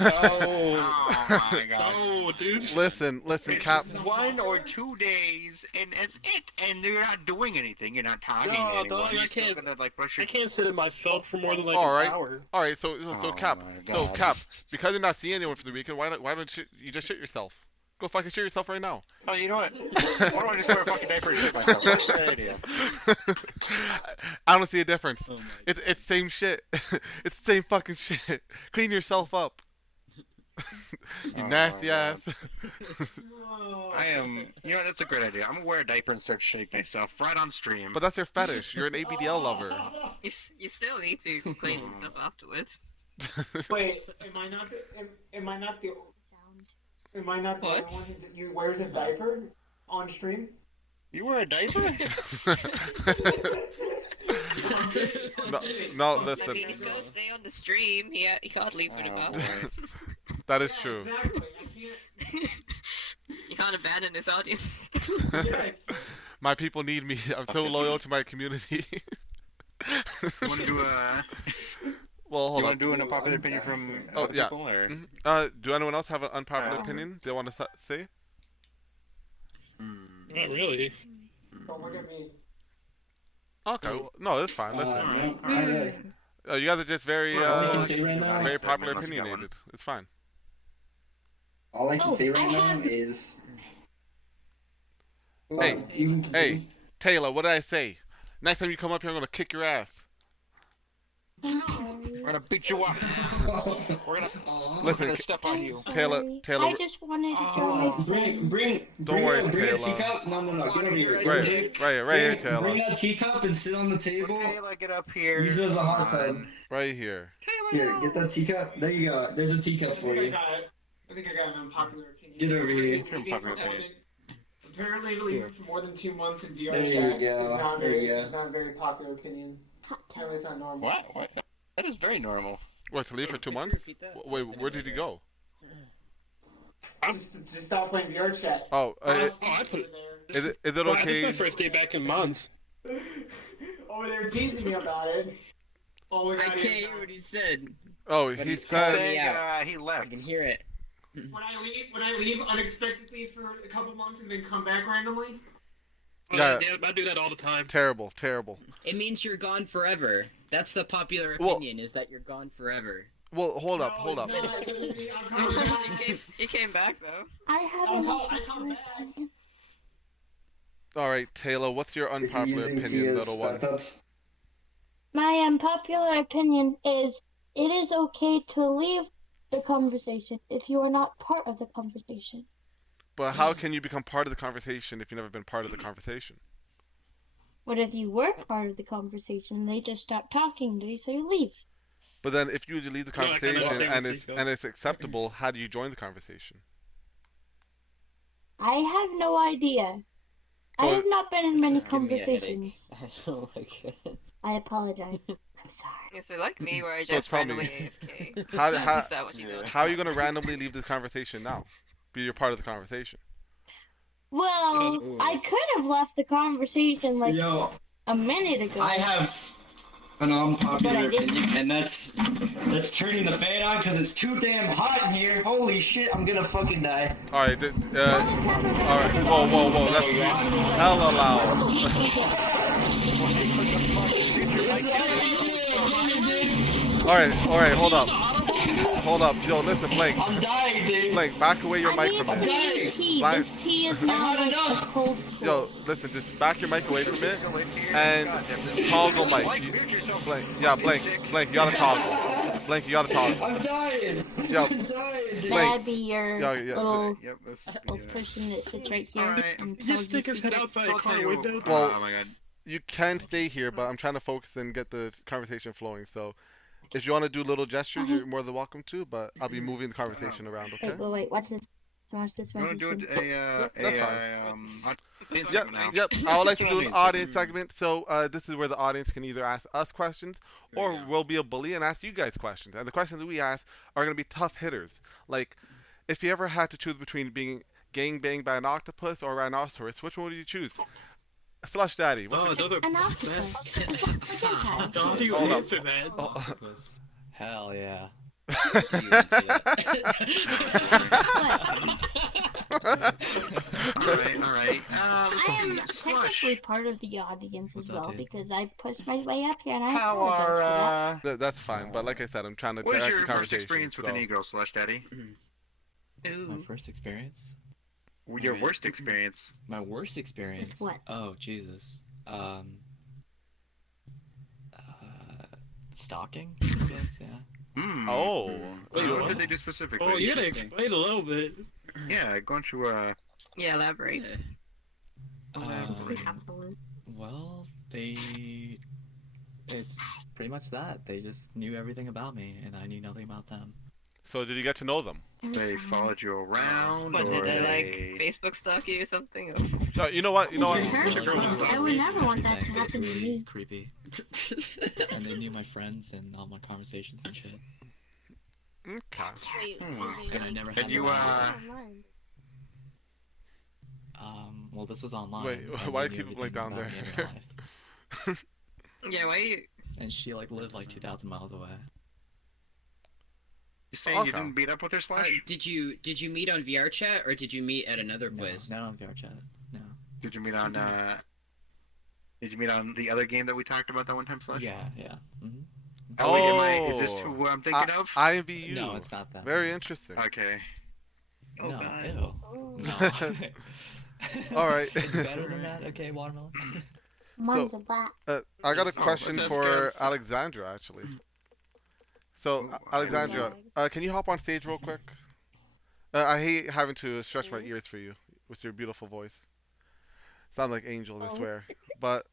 Oh Oh my god. No, dude. Listen, It's Cap. just 1 or 2 days, and that's it. And you're not doing anything. You're not talking to No, anyone. dog, You're I still can't. gonna like brush I your. can't sit in my felt for more than like All an right. hour. All right, so Oh Cap, my so God. Cap, because you're not seeing anyone for the weekend, why don't you just shit yourself? Go fucking shit yourself right now. Oh, you know what? Why don't I just wear a fucking diaper and shit myself? That's a great idea. I don't see a difference. Oh my It's same shit. It's the same fucking shit. Clean yourself up. You Oh nasty my ass. I am. You know what? That's a great idea. I'm gonna wear a diaper and start shitting myself right on stream. But that's your fetish. You're an ABDL lover. You still need to clean yourself afterwards. Wait, am I not the What? only one who wears a diaper on stream? You wear a diaper? No, I listen. mean, he's gotta stay on the stream. He can't leave for the Oh, bathroom. boy. That is Yeah, true. Exactly. I can't. You can't abandon his audience. Yeah, My people need me. I'm so loyal to my community. You want to do a? Well, You hold want on. to do an unpopular opinion from Oh, other yeah. people, or? Mhm. Do anyone else have an unpopular Uh, opinion they want to say? Not really. don't look at me. Okay. No, it's fine. Listen. No, not really. You guys are just very, All I can say right now, very Unless popular you got one. opinionated. It's fine. all I can Oh, say right I now have- is. Hey, you can continue. Hey, Taylor, what did I say? Next time you come up here, I'm gonna kick your ass. We're gonna beat you up. We're gonna Listen, step on you. Taylor, Sorry. Taylor. I just wanted to Oh. do Bring Don't worry, bring a Taylor. teacup. No, get over here. Right, Get over Right, here. right here, Taylor. Bring that teacup and sit on the table. Taylor, get up here. Use it as a hot Come tub. on. Right here. Taylor, Here, get that teacup. There you go. There's a teacup for you. I think I got an unpopular opinion. Get over here. Leaving for Unpopular more opinion. apparently, leaving for more than 2 months in VR There you chat go. is not There you very go. is not a very popular opinion. Apparently, it's not normal. What? That is very normal. What, to leave for 2 Could you months? repeat that? Wait, Yes, where did he go? Just stop playing VR chat. Oh, I put it- is it Wow, this is okay? my first day back in months. Oh, they're teasing me about it. Oh, we I got can't it. hear what he said. Oh, But he he's said. calling Saying, me out. he I left. can hear it. When I leave unexpectedly for a couple months and then come back randomly. Yeah. I do that all the time. Terrible, terrible. It means you're gone forever. That's the popular Well- opinion, is that you're gone forever. Well, hold up, No, hold up. it's not. It doesn't mean I'm coming back. he came back though. I have I'll an come unpopular back. opinion. All right, Taylor, what's your Is he unpopular using opinion, Tia's little one? cups? My unpopular opinion is it is okay to leave the conversation if you are not part of the conversation. But how can you become part of the conversation if you've never been part of the conversation? What if you were part of the conversation? They just stop talking to you, so you leave. But then, if you leave the No, I kinda conversation understand and where it's she's and it's acceptable, how do you join the conversation? I have no idea. I So- have not been in many This is giving me a headache. conversations. I don't like it. I apologize. I'm sorry. Yeah, so like me, where I So just tell me. randomly AFK. How Is that what you did? how are you gonna randomly leave the conversation now? Be your part of the conversation. Well, Ooh. I could have left the conversation like Yo, a minute ago. I have an But I unpopular didn't. opinion, and that's turning the fan on because it's too damn hot in here. Holy shit, I'm gonna fucking die. All right, all right. Whoa, that's hella loud. All right, hold up. Yo, listen, Blake, I'm dying, dude. Blake, back away your I mic need from some it. tea. Black- This tea is had not like enough. a cold Yo, soup. listen, just back your mic away from it and toggle mic. Blake, yeah, Blake, you gotta toggle. Blake, you gotta toggle. I'm dying. Yo, I'm dying, dude. Blake. That'd be your Yeah, little, Yep, this is little person that sits right here. Alright. and Just tells you stick his head secrets. outside So a I'll tell car you. window. Well- Oh my god. You can stay here, but I'm trying to focus and get the conversation flowing. So, if you want to do little gestures, you're more than welcome to. But I'll be moving the conversation around. Okay? Wait, watch this. Watch this. You Watch want to this. do a That's audience Yep, segment now? yep. I would like to do an Audience audience segment. segment. So this is where the audience can either ask us questions, or There we go. we'll be a bully and ask you guys questions. And the questions that we ask are going to be tough hitters. Like, if you ever had to choose between being gang banged by an octopus or a rhinoceros, which one would you choose? Slush Daddy, what's your another An octopus. best. Forget How do you Hold up. answer that? Oh. Octopus. Hell yeah. Alright. Let's I am see. technically part of the audience as What's up, well dude? because I pushed my way up here and I How apologize for that. are, That's fine, but like I said, I'm trying to what is direct your the first conversation. experience with so. an e-girl, Slush Daddy? My Ooh. first experience? Your worst experience? My worst experience? What? Oh, Jesus. Stalking, I guess, yeah. Oh. Wait, What what? did they do specifically? Oh, you gotta explain a little bit. Yeah, go into Yeah, elaborate. Well, it's pretty much that. They just knew everything about me, and I knew nothing about them. So did you get to know them? they followed you around, What, or did they they... Facebook stalk you or something? You know what? You know If it what? hurts, I would never want that to Everything. It was happen to really me. creepy. And they knew my friends and all my conversations and shit. Okay. And I never had And you, well, this was online. Wait, and why they do knew people like everything down about me in there? real life. Yeah, why you... And she like lived like 2,000 miles away. You saying you Okay. didn't beat up with her, Slush? Did you meet on VRChat or did you meet at another No, quiz? not on VRChat. No. Did you meet on, Did you meet on the other game that we talked about that one time, Slush? Yeah, yeah. Mm-hmm. Oh, wait, is this who I'm thinking of? IMVU. No, it's not that. Very interesting. Okay. Oh, no, God. ew. Oh. No. All right. It's better than that, okay, Watermelon? Mind the black. I got a Oh, question that's for good. Alexandra, actually. So, Ooh, Alexandra, can you hop on stage real quick? I hate having to stretch my ears for you with your beautiful voice. Sound like angels, I swear. But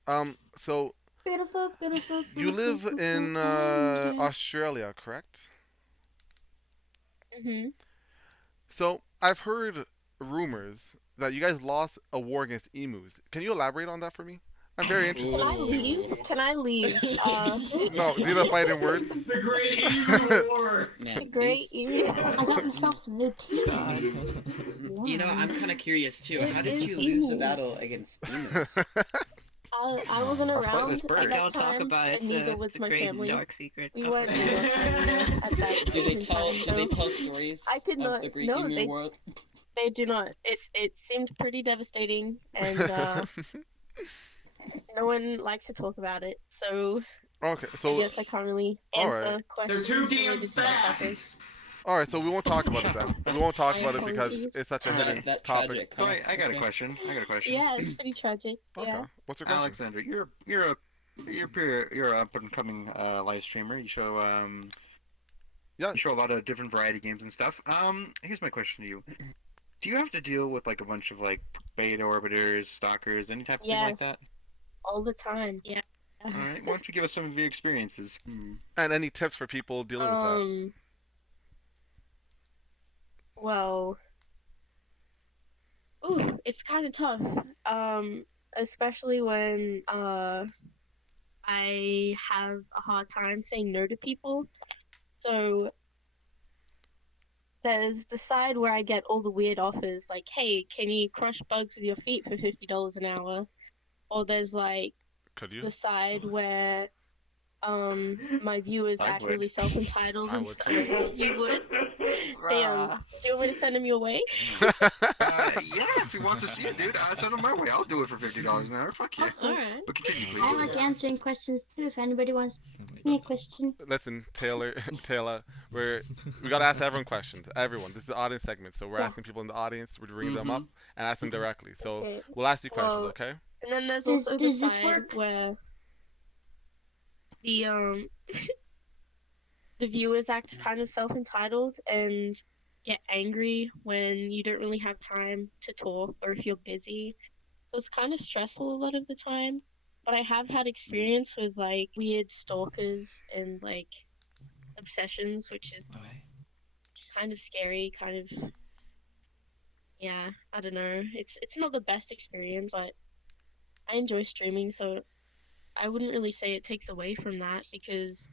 so Beautiful, beautiful, you live beautiful, in beautiful. Australia, correct? Mhm. So I've heard rumors that you guys lost a war against emus. Can you elaborate on that for me? I'm very interested. Can I leave? Can I leave? No, these are fighting words. The Great Emu War. Man, Great emu. I got myself some new teeth. You know, I'm kind of curious too. It How did is you lose a emu. battle against emus? I wasn't I'll around this at bird. that Don't talk time, about it. and neither It's was a my great family. dark secret. We weren't able to at that Do they point in tell? time, Do they so tell stories I could of not. the Great No, Emu they world? they do not. It seemed pretty devastating, and no one likes to talk about it. So Okay, I so guess I can't really Alright. answer They're questions too damn related to that topic. fast. alright, so we won't talk about it then. We won't talk My about it because apologies. it's such a That- hidden that topic. tragic, Oh, huh? I got a Okay. question. Yeah, it's pretty tragic. Okay, Yeah. what's your question? Alexandra, you're an up and coming live streamer. You show Yeah. you show a lot of different variety games and stuff. Here's my question to you. Do you have to deal with like a bunch of like beta orbiters, stalkers, any type of thing like Yes. that? All the time. Yeah. Alright, why don't you give us some of your experiences? And any tips for people dealing with that? Well, ooh, it's kind of tough. Especially when I have a hard time saying no to people. So there's the side where I get all the weird offers, like, "Hey, can you crush bugs with your feet for $50 an hour?" Or there's like Could you? the side where my viewers I act would. really self-entitled I and would stuff. too. You would? Damn. Do you want me to send him your way? Yeah, if he wants to see it, dude, send him my way. I'll do it for $50 an hour. Fuck yeah. Alright. But continue, I please. like answering questions too. If anybody wants me a question. Listen, Taylor, we gotta ask everyone questions. Everyone. This is the audience segment, so we're Yeah. asking people in the audience. We're bringing them up and ask them directly. So Okay. we'll ask you questions, Well, okay? And then there's Does- also the does this side work? where the the viewers act kind of self-entitled and get angry when you don't really have time to talk or if you're busy. So it's kind of stressful a lot of the time. But I have had experience with like weird stalkers and like obsessions, which is Okay. kind of scary, kind of yeah, I don't know. It's not the best experience, but I enjoy streaming, so I wouldn't really say it takes away from that because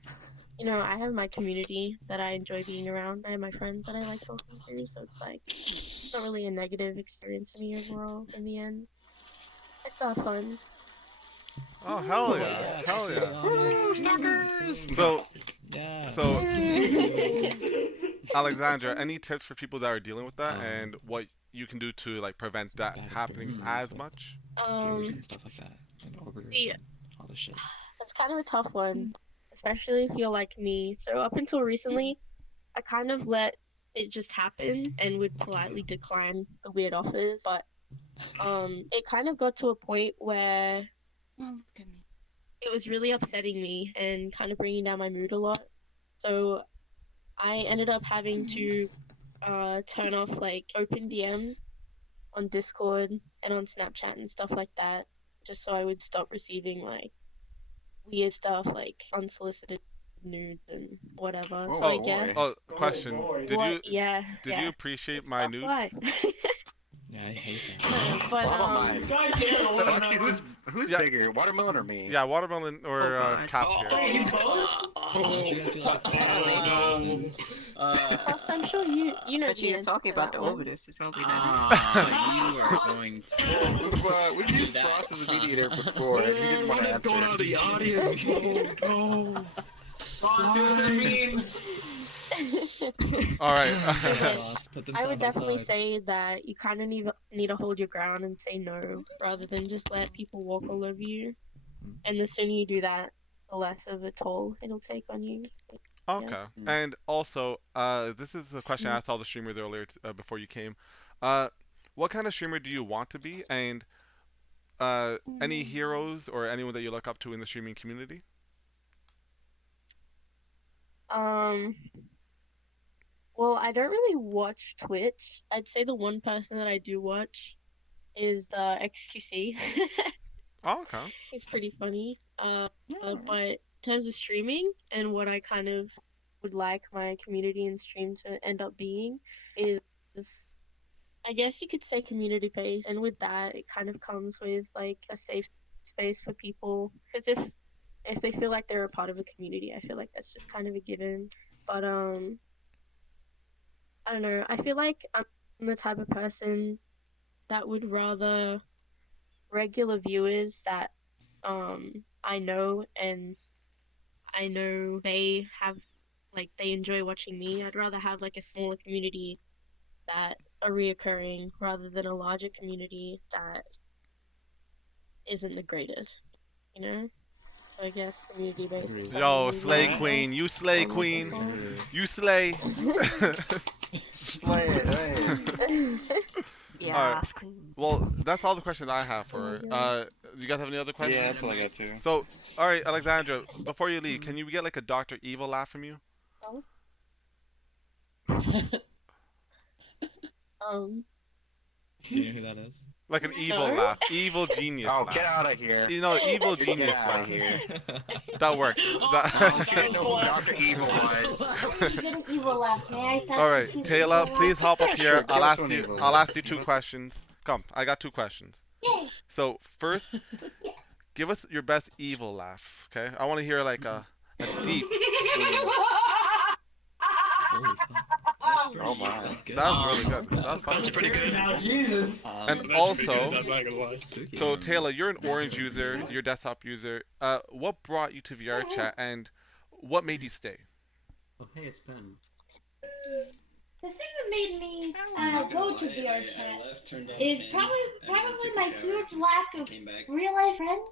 you know, I have my community that I enjoy being around. I have my friends that I like talking to, so it's like not really a negative experience to me overall in the end. I still have fun. Oh hell yeah, Yeah, hell check it yeah. out. Woo, stalkers! So Yeah. so Alexandra, any tips for people that are dealing with that, and what you can do to like prevent some that bad happening experiences as with much? viewers and stuff like that, and orders See, and all this shit. that's kind of a tough one, especially if you're like me. So up until recently, I kind of let it just happen and would politely decline the weird offers, but it kind of got to a point where Oh, look at me. it was really upsetting me and kind of bringing down my mood a lot. So I ended up having to turn off like open DMs on Discord and on Snapchat and stuff like that, just so I would stop receiving like weird stuff like unsolicited nudes and whatever. Oh So I boy. guess Question. boy. Did what you yeah, did yeah. you appreciate It's my tough nudes? life. Yeah, I hate that. But What about mine? God damn, what Actually, who's Yeah. bigger, watermelon or me? Yeah, watermelon or God. cap Oh, here. Wait, you both? Why don't you guys do like a side Plus, I'm sure you know But the she was answer talking to about that the one. overdose. It's probably not. Ah, you are going to. Well, we've used that. Frost as a mediator before, and he didn't want to answer. Going on the audience. No, no. Boss, do the memes. All right. Put them I side would by definitely side. say that you kind of need to hold your ground and say no, rather than just let people walk all over you. And the sooner you do that, the less of a toll it'll take on you. Okay. And also, this is a question I asked all the streamers earlier before you came. What kind of streamer do you want to be, and any heroes or anyone that you look up to in the streaming community? Well, I don't really watch Twitch. I'd say the one person that I do watch is the XQC. Oh, okay. He's pretty funny. But in terms of streaming and what I kind of would like my community and stream to end up being is, I guess you could say community based, and with that, it kind of comes with like a safe space for people. Because if they feel like they're a part of a community, I feel like that's just kind of a given. But I don't know. I feel like I'm the type of person that would rather regular viewers that I know and I know they have like they enjoy watching me. I'd rather have like a smaller community that are reoccurring rather than a larger community that isn't the greatest, you know? So I guess community based is Yo, probably slay the queen. You slay I'm looking queen. for. You slay. Slay it, hey. Yeah, Alright. Well, that's all the questions I have for her. Do you guys have any other questions? Yeah, that's all I got too. So, alright, Alexandra, before you leave, can you get like a Dr. Evil laugh from you? Do you know who that is? Like an evil laugh. Evil genius Oh, laugh. get out of here. You know, evil genius Get out laugh. of here. That works. I should know who Dr. Evil was. Get an evil laugh, may I touch Alright, this Taylor, evil please laugh? hop up Yeah, here. sure, give us one evil I'll laugh. ask you two questions. Come, I got two questions. Yay. So, first, give us your best evil laugh, okay? I want to hear like a deep. Holy fuck. Oh my. That's good. That's really good. That's That's pretty good. Now, Jesus. And That's also, pretty good, I'm not gonna lie. Spooky. so Taylor, you're an Orange user, you're a desktop user. What brought you to VRChat, and what made you stay? Oh, hey, it's Ben. The thing that made me go to VRChat is probably my huge lack of real life friends.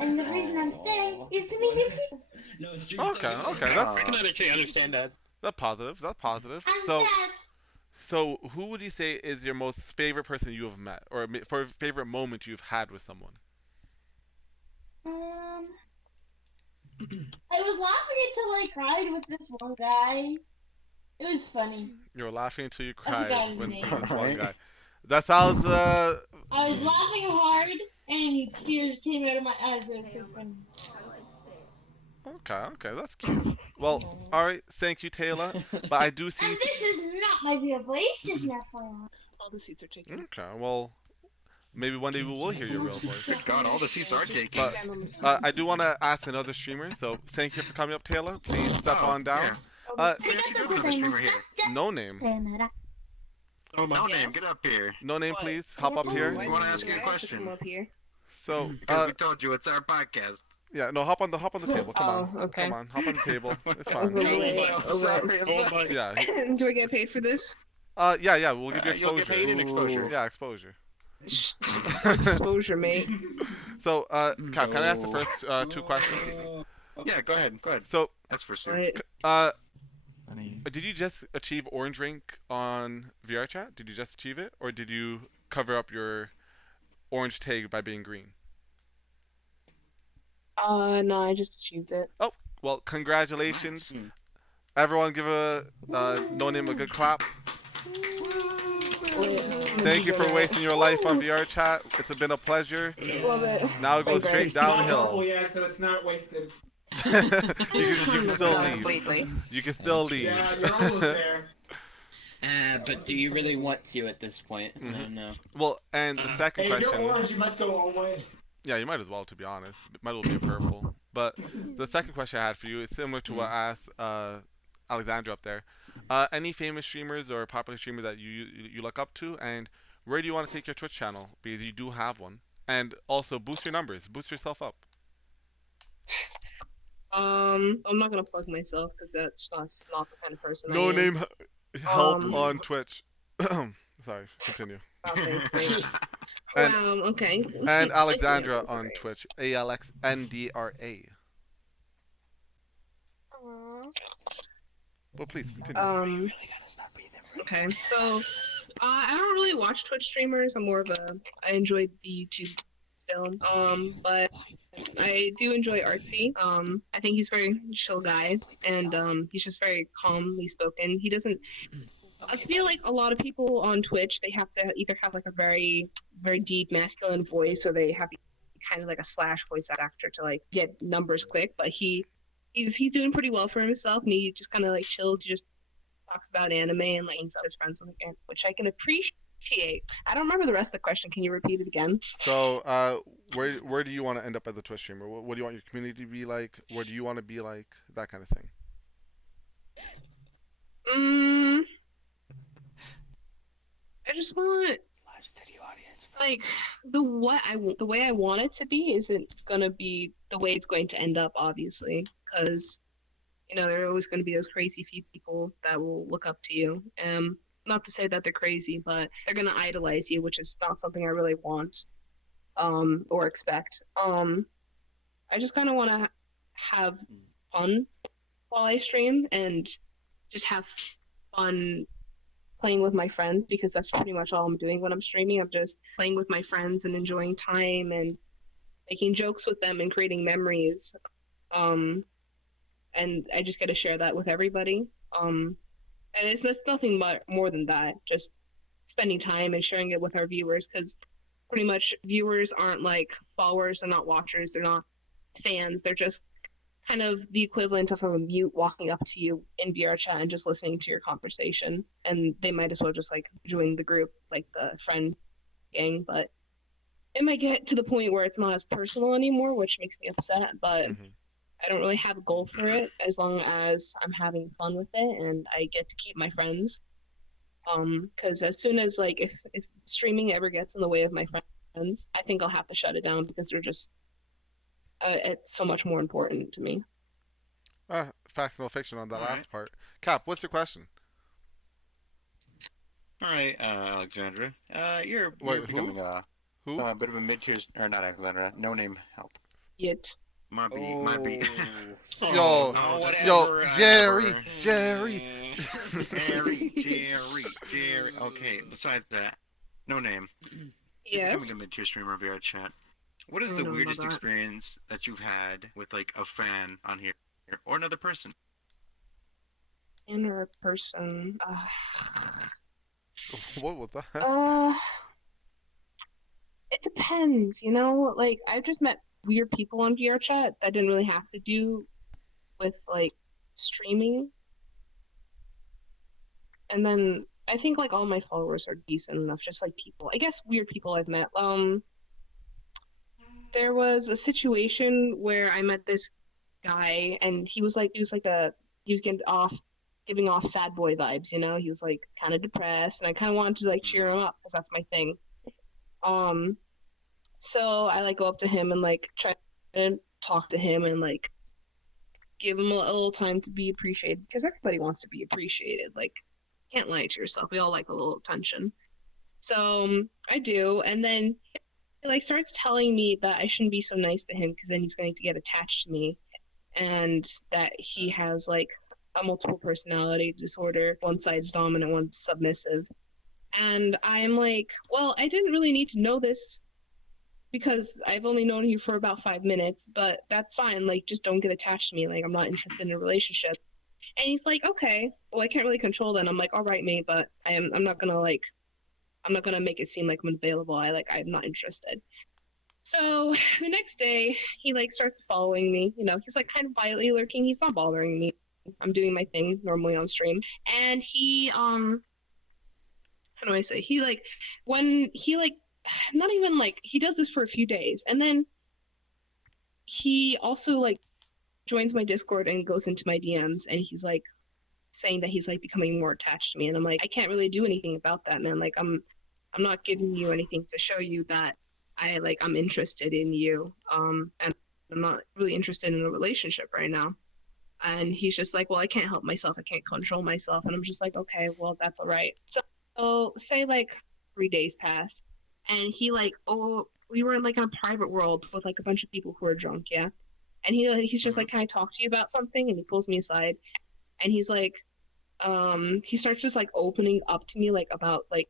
And the reason I'm staying is to meet new people. No, it's true. Okay, okay, I can actually understand that. that's positive. That's positive. I'm So, sad. so who would you say is your most favorite person you have met, or for favorite moment you've had with someone? I was laughing until I cried with this one guy. It was funny. You were laughing until you I forgot cried his when name. this one guy. That sounds I was laughing hard, and tears came out of my eyes. It was so funny. Okay, okay, that's cute. Well, alright, thank you, Taylor. But I do see. And this is not my real voice, just an FYI. All the seats are taken. Okay, well, maybe one day we will hear your real voice. Good God, all the seats are taken. But I do want to ask another streamer. So thank you for coming up, Taylor. Please step on down. We actually do have another streamer here. No name. No name, get up here. No name, please. Hop up here. We want to ask you a question. Come up here. So, because we told you it's our podcast. Yeah, no, hop on the table. Come on. Okay. Come on, hop on the table. It's fine. Yeah. Do I get paid for this? Yeah. We'll give you exposure. You'll get paid in exposure. Yeah, exposure. Exposure, mate. So, Cap, can I ask the first two questions? Yeah, go ahead. So, that's for sure. Did you just achieve orange rank on Vrchat? Did you just achieve it, or did you cover up your orange tag by being green? No, I just achieved it. Oh, well, congratulations. Everyone give No Name a good clap. Thank you for wasting your life on Vrchat. It's been a pleasure. Love it. Now it goes straight downhill. Oh yeah, so it's not wasted. you can still leave. You can still leave. Yeah, you're almost there. But do you really want to at this point? I don't know. Well, and the second Hey, question. if you're orange, you must go all the way. Yeah, you might as well, to be honest. It might as well be a purple. But the second question I had for you is similar to what I asked Alexandra up there. Any famous streamers or popular streamers that you look up to, and where do you want to take your Twitch channel? Because you do have one. And also boost your numbers, boost yourself up. I'm not gonna plug myself because that's not the kind of person No I am. name help on Twitch. Sorry, continue. And, okay. And Alexandra on Twitch, ALXNDRA. Well, please continue. Okay, so I don't really watch Twitch streamers. I enjoy the YouTube still. But I do enjoy Artsy. I think he's a very chill guy, and he's just very calmly spoken. He doesn't. I feel like a lot of people on Twitch, they have to either have like a very, very deep masculine voice, or they have kind of like a slash voice actor to like get numbers quick. But he's doing pretty well for himself, and he just kind of like chills. He just talks about anime and like hangs out with his friends, which I can appreciate. I don't remember the rest of the question. Can you repeat it again? So, where do you want to end up as a Twitch streamer? What do you want your community to be like? Where do you want to be like? That kind of thing. I just want like the way I want it to be isn't gonna be the way it's going to end up, obviously, because there are always going to be those crazy few people that will look up to you. Not to say that they're crazy, but they're gonna idolize you, which is not something I really want or expect. I just kind of want to have fun while I stream and just have fun playing with my friends, because that's pretty much all I'm doing when I'm streaming. I'm just playing with my friends and enjoying time and making jokes with them and creating memories. And I just get to share that with everybody. And it's nothing more than that, just spending time and sharing it with our viewers, because pretty much viewers aren't like followers, they're not watchers, they're not fans, they're just kind of the equivalent of a mute walking up to you in Vrchat and just listening to your conversation, and they might as well just like join the group, like the friend gang. But it might get to the point where it's not as personal anymore, which makes me upset, but I don't really have a goal for it, as long as I'm having fun with it and I get to keep my friends. Because as soon as like if streaming ever gets in the way of my friends, I think I'll have to shut it down, because they're just it's so much more important to me. Fact, no fiction on that last part. Cap, what's your question? All right, Alexandra. You're becoming a bit of a mid-tier, or not Alexandra, No Name help. Yet. Might be. Yo, Jerry. Jerry. Okay, besides that, No Name. Yes. Becoming a mid-tier streamer of Vrchat. What is the weirdest experience that you've had with like a fan on here, or another person? Or a person. What was that? It depends, Like, I've just met weird people on Vrchat that didn't really have to do with like streaming. And then I think like all my followers are decent enough, just like people. I guess weird people I've met. There was a situation where I met this guy, and he was giving off sad boy vibes. You know, he was like kind of depressed, and I kind of wanted to like cheer him up because that's my thing. Um, so I like go up to him and like try and talk to him and like give him a little time to be appreciated because everybody wants to be appreciated. Like, can't lie to yourself. We all like a little attention. So I do, and then he like starts telling me that I shouldn't be so nice to him because then he's going to get attached to me, and that he has like a multiple personality disorder. One side's dominant, one's submissive. And I'm like, well, I didn't really need to know this because I've only known you for about 5 minutes, but that's fine. Like, just don't get attached to me. Like, I'm not interested in a relationship. And he's like, okay, well, I can't really control that. And I'm like, all right, mate, but I'm not gonna make it seem like I'm available. I'm not interested. So the next day, he like starts following me. You know, he's like kind of quietly lurking. He's not bothering me. I'm doing my thing normally on stream, and he how do I say? He like when he like not even like he does this for a few days, and then he also like joins my Discord and goes into my DMs, and he's like saying that he's like becoming more attached to me, and I'm like, I can't really do anything about that, man. Like I'm not giving you anything to show you that I'm interested in you. And I'm not really interested in a relationship right now. And he's just like, well, I can't help myself. I can't control myself. And I'm just like, okay, well, that's all right. So say like 3 days pass, and he like, oh, we were in like in a private world with like a bunch of people who are drunk, yeah. And he's just like, can I talk to you about something? And he pulls me aside, and he's like, he starts just like opening up to me like about like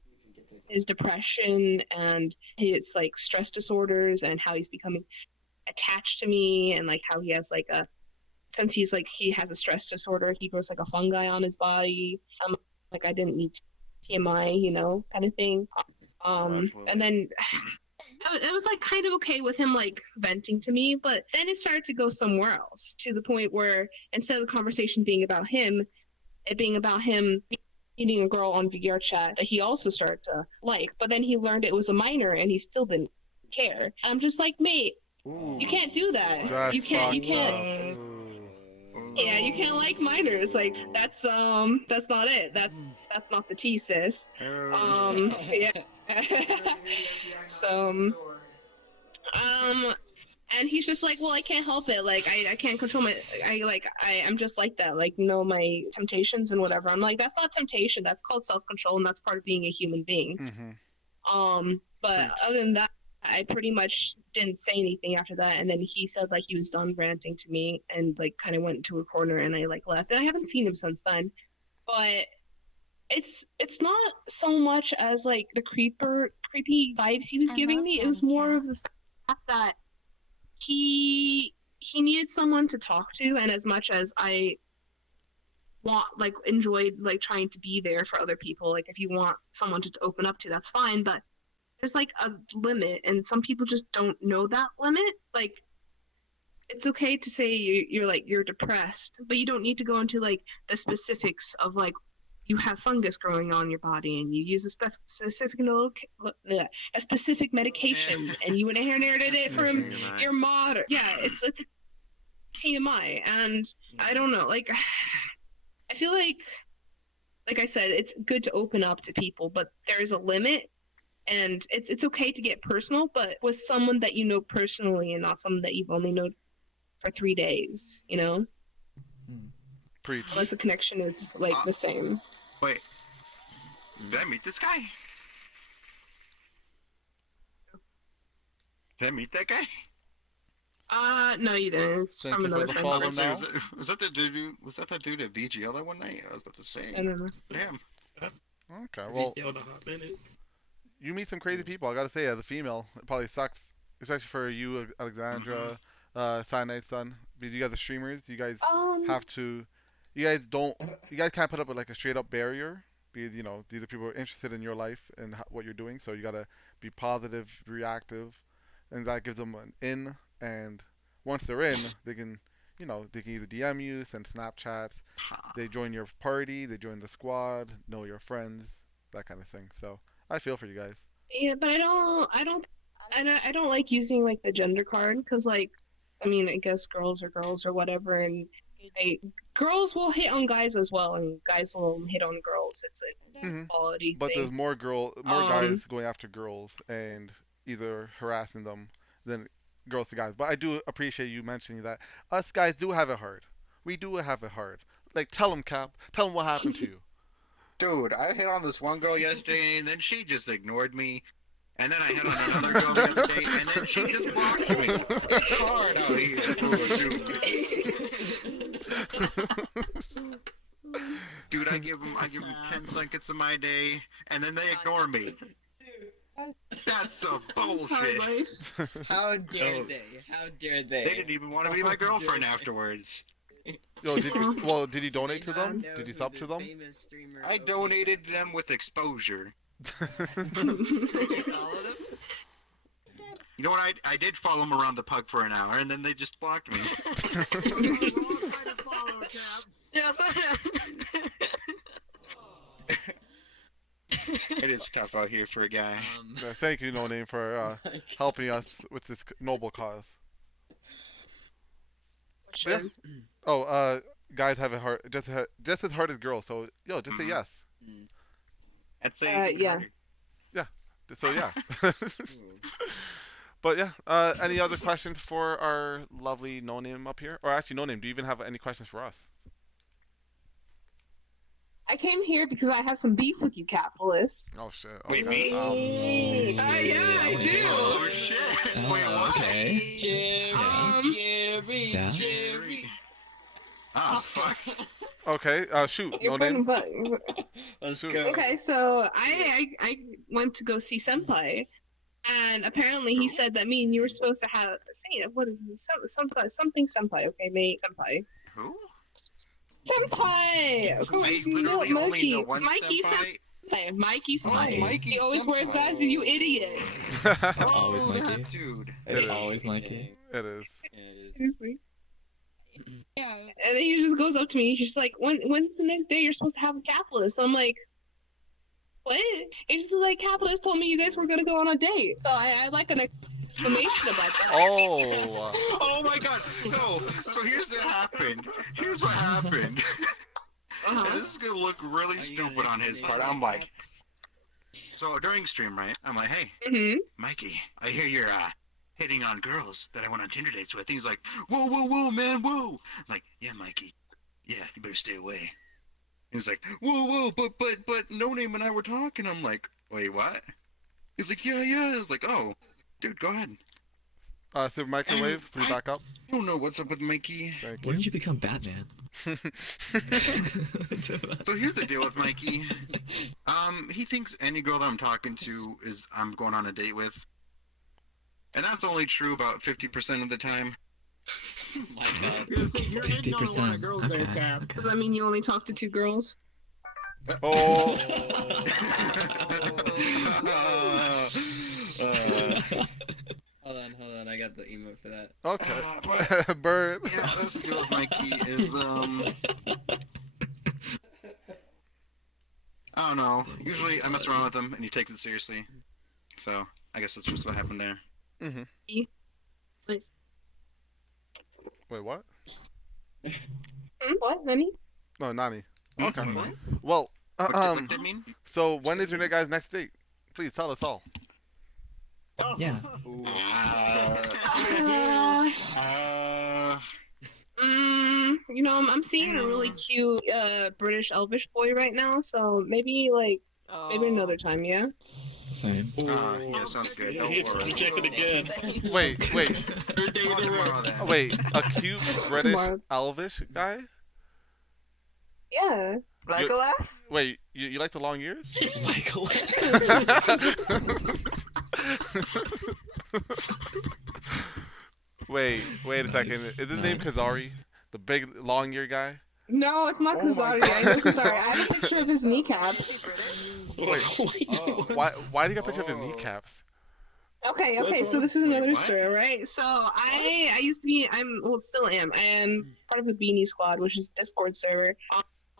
his depression and his like stress disorders and how he's becoming attached to me, and like how he has like since he has a stress disorder, he grows like a fungi on his body. Like I didn't need TMI, you know, kind of thing. And then it was like kind of okay with him like venting to me, but then it started to go somewhere else to the point where instead of the conversation being about him, it being about him meeting a girl on Vrchat that he also started to like, but then he learned it was a minor and he still didn't care. I'm just like, mate, you can't do that. That's You can't. Yeah, you can't like minors. Like that's not it. That's not the thesis. Yeah. So and he's just like, well, I can't help it. Like I can't control I'm just like that. Like, you know, my temptations and whatever. I'm like, that's not temptation. That's called self-control, and that's part of being a human being. But other than that, I pretty much didn't say anything after that. And then he said like he was done ranting to me and like kind of went into a corner, and I like left. And I haven't seen him since then. But it's not so much as like the creepy vibes he was giving me. It was more of the fact that he needed someone to talk to, and as much as I enjoyed like trying to be there for other people, like if you want someone to open up to, that's fine, but there's like a limit, and some people just don't know that limit. Like it's okay to say you're depressed, but you don't need to go into like the specifics of like you have fungus growing on your body and you use a specific medication and you inherited it from your mother. Yeah, it's TMI, and I don't know. Like, I feel like I said, it's good to open up to people, but there's a limit, and it's okay to get personal, but with someone that you know personally and not someone that you've only known for 3 days. You know, Preach. Unless the connection is like the same. Wait, did I meet this guy? Did I meet that guy? No, you didn't. It's from another friend. Was that the dude? Was that the dude at VGL that one night? I was about to say. I don't know. Damn. Okay, well, you meet some crazy people. I gotta say, as a female, it probably sucks, especially for you, Alexandra, Cyanide Sun, because you guys are streamers. You guys have to. You guys can't put up with like a straight up barrier, because you know these are people who are interested in your life and what you're doing. So you gotta be positive, reactive, and that gives them an in. And once they're in, they can either DM you, send Snapchats, they join your party, they join the squad, know your friends, that kind of thing. So I feel for you guys. Yeah, but I don't like using like the gender card because like, I mean, I guess girls are girls or whatever, and girls will hit on guys as well, and guys will hit on girls. It's a quality But there's thing. more guys going after girls and either harassing them than girls to guys. But I do appreciate you mentioning that us guys do have it hard. We do have it hard. Like, tell them, Cap. Tell them what happened to you. Dude, I hit on this one girl yesterday, and then she just ignored me. And then I hit on another girl the other day, and then she just blocked me. It's hard out here. Dude, I give them 10 seconds of my day, and then they ignore me. That's some bullshit. How dare they? How dare they? They didn't even want to be my girlfriend afterwards. Yo, did you donate to them? Did you sub to them? I donated them with exposure. You know what? I did follow them around the pug for an hour, and then they just blocked me. It is tough out here for a guy. Thank you, No Name, for helping us with this noble cause. Yeah. Oh, guys have it hard, just as hard as girls. So, yo, just say yes. I'd say yeah. Yeah. So yeah. But yeah. Any other questions for our lovely No Name up here? Or actually, No Name, do you even have any questions for us? I came here because I have some beef with you, capitalists. Oh shit. Wait, me? Yeah, I do. Oh shit. Wait, what? Okay. Jerry. Yeah. Oh fuck. Okay. Shoot. Your No Name. Let's Shoot. go. Okay, so I went to go see Senpai, and apparently he said that me and you were supposed to have what is this? Something Senpai. Okay, mate, Senpai. Who? Senpai. I literally only know one Mikey senpai. Mikey Senpai. Oh, Mikey He always wears Senpai. glasses. You idiot. It's always Mikey. That dude. It's always Mikey. It is. Seriously. Yeah. And then he just goes up to me. He's just like, when's the next day you're supposed to have a capitalist? I'm like, what? He's just like, capitalist told me you guys were gonna go on a date. So I'd like an explanation about that. Oh. Oh my god. No. So here's what happened. Here's what happened. And this is gonna look really stupid on his part. I'm like, so during stream, right? I'm like, hey, Mikey, I hear you're hitting on girls that I went on Tinder dates with. He's like, whoa, man, whoa. I'm like, yeah, Mikey. Yeah, you better stay away. He's like, whoa, but No Name and I were talking. I'm like, wait, what? He's like, yeah. I was like, oh, dude, go ahead. Super Microwave, please back up. I don't know what's up with Mikey. When did you become Batman? So here's the deal with Mikey. He thinks any girl that I'm talking to is I'm going on a date with. And that's only true about 50% of the time. My God. 50%. Okay. Does that mean you only talk to 2 girls? Oh. Hold on, I got the emote for that. Okay. Bird. Yeah, this deal with Mikey is I don't know. Usually I mess around with him and he takes it seriously. So I guess that's just what happened there. Wait, what? What, Nani? No, Nani. Okay. Well, What did that mean? so when is your guys' next date? Please tell us all. Yeah. You know, I'm seeing a really cute British Elvish boy right now, so maybe maybe another time, yeah? Same. Yeah, sounds good. Yeah, Don't he worry. rejected again. Wait. Third day tomorrow then. Wait, a cute British Tomorrow. Elvish guy? Yeah. Legolas? Wait, you like the long ears? Michael. Wait a second. Is his name Kazari? The big long ear guy? No, it's not Kazari. I know Kazari. I have a picture of his kneecaps. Wait, why do you got a picture of his kneecaps? Okay, so this is another story, right? So I used to be, still am, I am part of the Beanie Squad, which is a Discord server.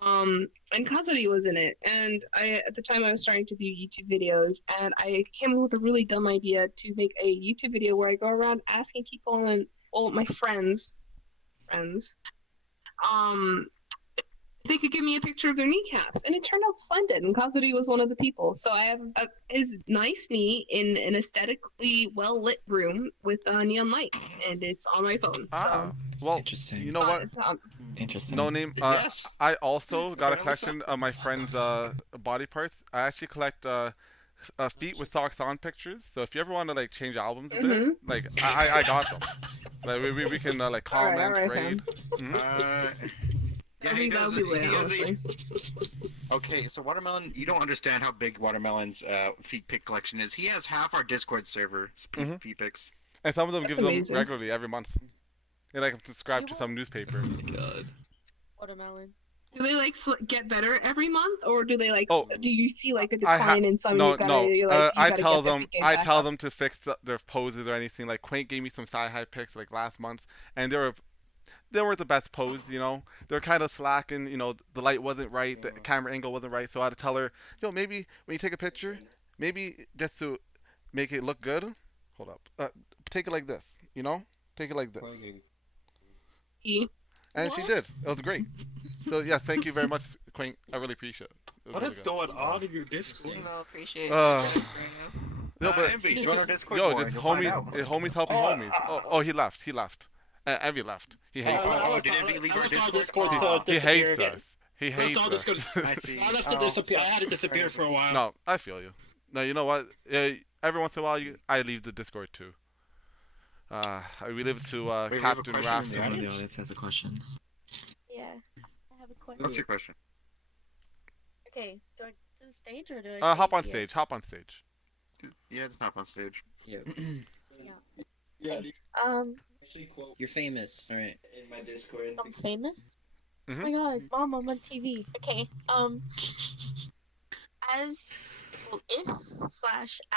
And Kazuri was in it. And at the time I was starting to do YouTube videos, and I came up with a really dumb idea to make a YouTube video where I go around asking people and all my friends, if they could give me a picture of their kneecaps, and it turned out splendid. And Kazuri was one of the people. So I have his nice knee in an aesthetically well lit room with neon lights, and it's on my phone. Ah, well, Interesting. you know what? Interesting. No name. Yes. I also got a Apparently so. collection of my friend's body parts. I actually collect feet with socks on pictures. So if you ever want to like change albums a bit, like I got them. Like we can like comment, Alright, trade. Yeah, I think that'll be lit, honestly. Okay, so Watermelon, you don't understand how big Watermelon's feet pic collection is. He has half our Discord server feet pics. And some of them That's gives amazing. them regularly every month. They like subscribe to some newspaper. God. Watermelon. Do they like get better every month, or do they like? Oh, Do you see like a decline in some? No, you gotta, no. you're like, you I gotta tell get their them, feet game I back tell up? them to fix their poses or anything. Like Quaint gave me some side-high pics like last month, and they weren't the best pose, you know. They're kind of slacking, you know. The light wasn't right, the camera angle wasn't right, so I had to tell her, yo, maybe when you take a picture, maybe just to make it look good, hold up, take it like this, you know, take it like this. And she did. It was great. So yeah, thank you very much, Quaint. I really appreciate it. It was What really is good. going on in your Discord? Well, appreciate Uh, it. No, but Envy, join our Discord yo, more just and you'll find homies out. helping homies. Oh, he left. Evie left. He hates us. Did Envy leave our Discord Discord? He hates disappear. us. He hates us. I see. I left to disappear. I had to disappear for a while. No, I feel you. No, you know what? Every once in a while, I leave the Discord too. We leave it to Wait, we have a Captain question in Raph. the Someone in the audience? audience has a question. Yeah. I have a question. What's your question? Okay, do I do the stage or do I? Hop say on it here? stage. Hop on stage. Yeah, just hop on stage. Yep. Yeah. Actually, quote You're famous. All right. in my Discord. I'm famous. Mhm. Oh my god, Mom, I'm on TV. Okay.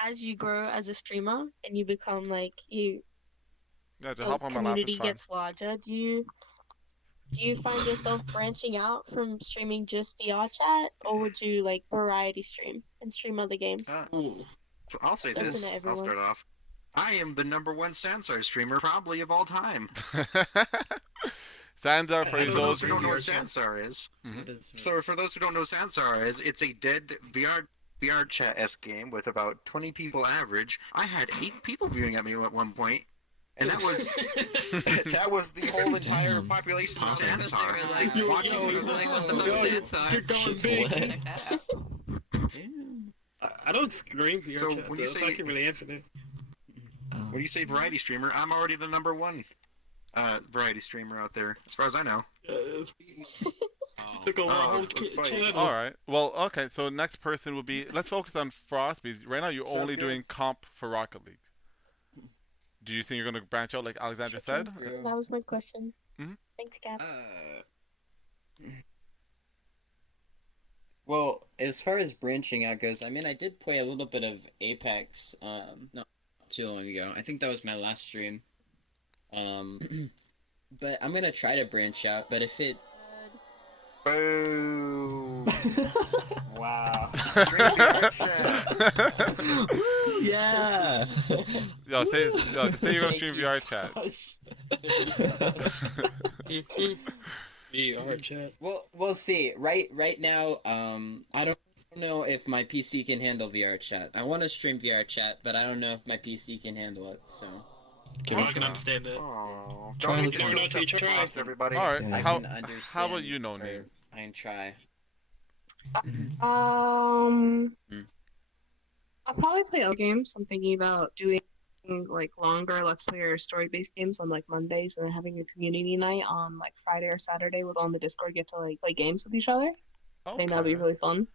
As you grow as a streamer and you become like Yeah, just the hop on my lap. community It's fine. gets larger, do you find yourself branching out from streaming just VR chat, or would you like variety stream and stream other games? So I'll say Open this. to I'll everyone. start off. I am the #1 Sansar streamer probably of all time. Sansar for For those those who don't know what Sansar is, Mhm. so for those who don't know what Sansar is, it's a dead VR chat-esque game with about 20 people average. I had 8 people viewing at me at one point, and that was that was the whole entire population of Sansar. Like, watching me. Like, what the fuck, You're going big. Damn. I don't scream VR So chat, when you though, say- so I can really answer it. When you say variety streamer, I'm already the #1 variety streamer out there, as far as I know. Took over our whole let's play. channel. All right. Well, okay. So next person will be. Let's focus on Frost because right now you're Sounds only good. doing comp for Rocket League. Do you think you're gonna branch out like Alexandra said? That was my question. Mhm. Thanks, Cap. Well, as far as branching out goes, I mean, I did play a little bit of Apex, not too long ago. I think that was my last stream. But I'm gonna try to branch out, but if it... Boo! Wow. Yeah. Yo, say you're gonna stream VR chat. VR chat. Well, we'll see. Right now, I don't know if my PC can handle VR chat. I want to stream VR chat, but I don't know if my PC can handle it. So. I can understand that. Oh, Try don't this get one. yourself to Frost, everybody. All right. Yeah. I How can understand. how about you, No or Name? I can try. I'll probably play other games. I'm thinking about doing like longer Let's Play or story-based games on like Mondays, and then having a community night on like Friday or Saturday with on the Discord get to like play games with each other. I think that'd be really fun.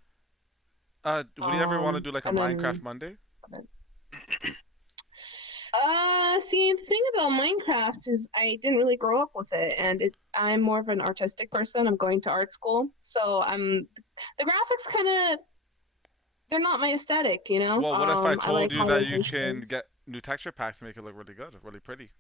Would you ever want to do like a and then- Minecraft Monday? See, the thing about Minecraft is I didn't really grow up with it, and I'm more of an artistic person. I'm going to art school, so the graphics kind of they're not my aesthetic, you know. Well, what if I I told like you that colors you and can shapes. get new texture packs to make it look really good, really pretty?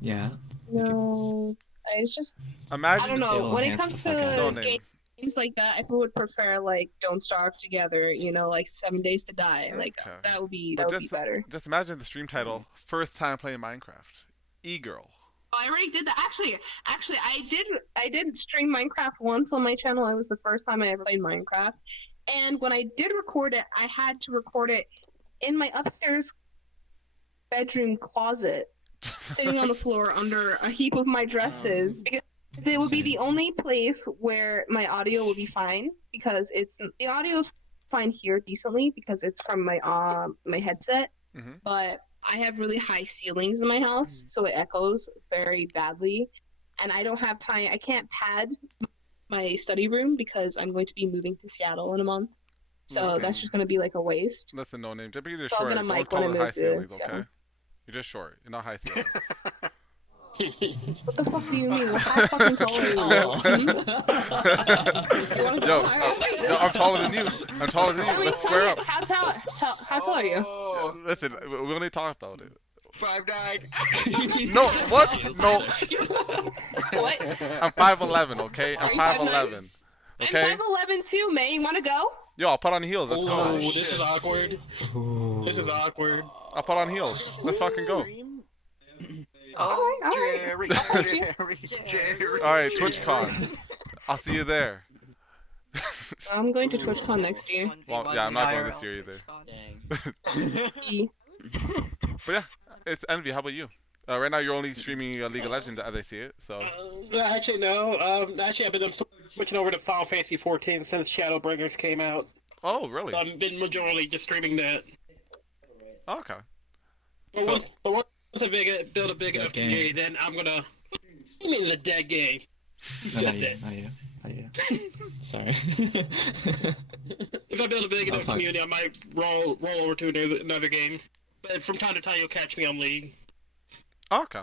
Yeah. No, it's just I Imagine don't know It'll when it enhance comes the fuck out to of No it. Name. games like that, I would prefer like Don't Starve Together. You know, like 7 Days to Die. Like Okay. that would be But better. just imagine the stream title: first time playing Minecraft. E-girl. Oh, I already did that. Actually, I did stream Minecraft once on my channel. It was the first time I ever played Minecraft. And when I did record it, I had to record it in my upstairs bedroom closet, sitting on the floor under a heap of my dresses, because it would be the only place where my audio would be fine, because the audio is fine here decently because it's from my my headset, but I have really high ceilings in my house, so it echoes very badly, and I don't have time. I can't pad my study room because I'm going to be moving to Seattle in a month. So that's just going to be like a waste. Listen, no name. Just because you're So I'm short, gonna don't mic when call I it high move to ceilings, Seattle. okay? You're just short. You're not high ceilings. What the fuck do you mean? How fucking tall are you? Yo, I'm taller than you. I'm taller than you. Let's square up. How tall are you? Listen, we only talk about it. 5'9". No, what? No. What? I'm 5'11", okay? I'm 5'11". Okay? I'm 5'11" too, May. You want to go? Yo, I'll put on heels. Let's go. Oh, this is awkward. This is awkward. I'll put on heels. Let's fucking go. All right. Jerry. Alright, TwitchCon. I'll see you there. I'm going to TwitchCon next year. Well, yeah, I'm not going this year either. But yeah, it's Envy. How about you? Right now, you're only streaming League of Legends as I see it. So. Actually, no. Actually, I've been switching over to Final Fantasy 14 since Shadowbringers came out. Oh, really? So I've been majorly just streaming that. Okay. But once I build a big enough community, then I'm gonna. You mean it's a dead game? Not yet. Sorry. If I build a big enough community, I might roll over to another game. But from time to time, you'll catch me on League. Okay.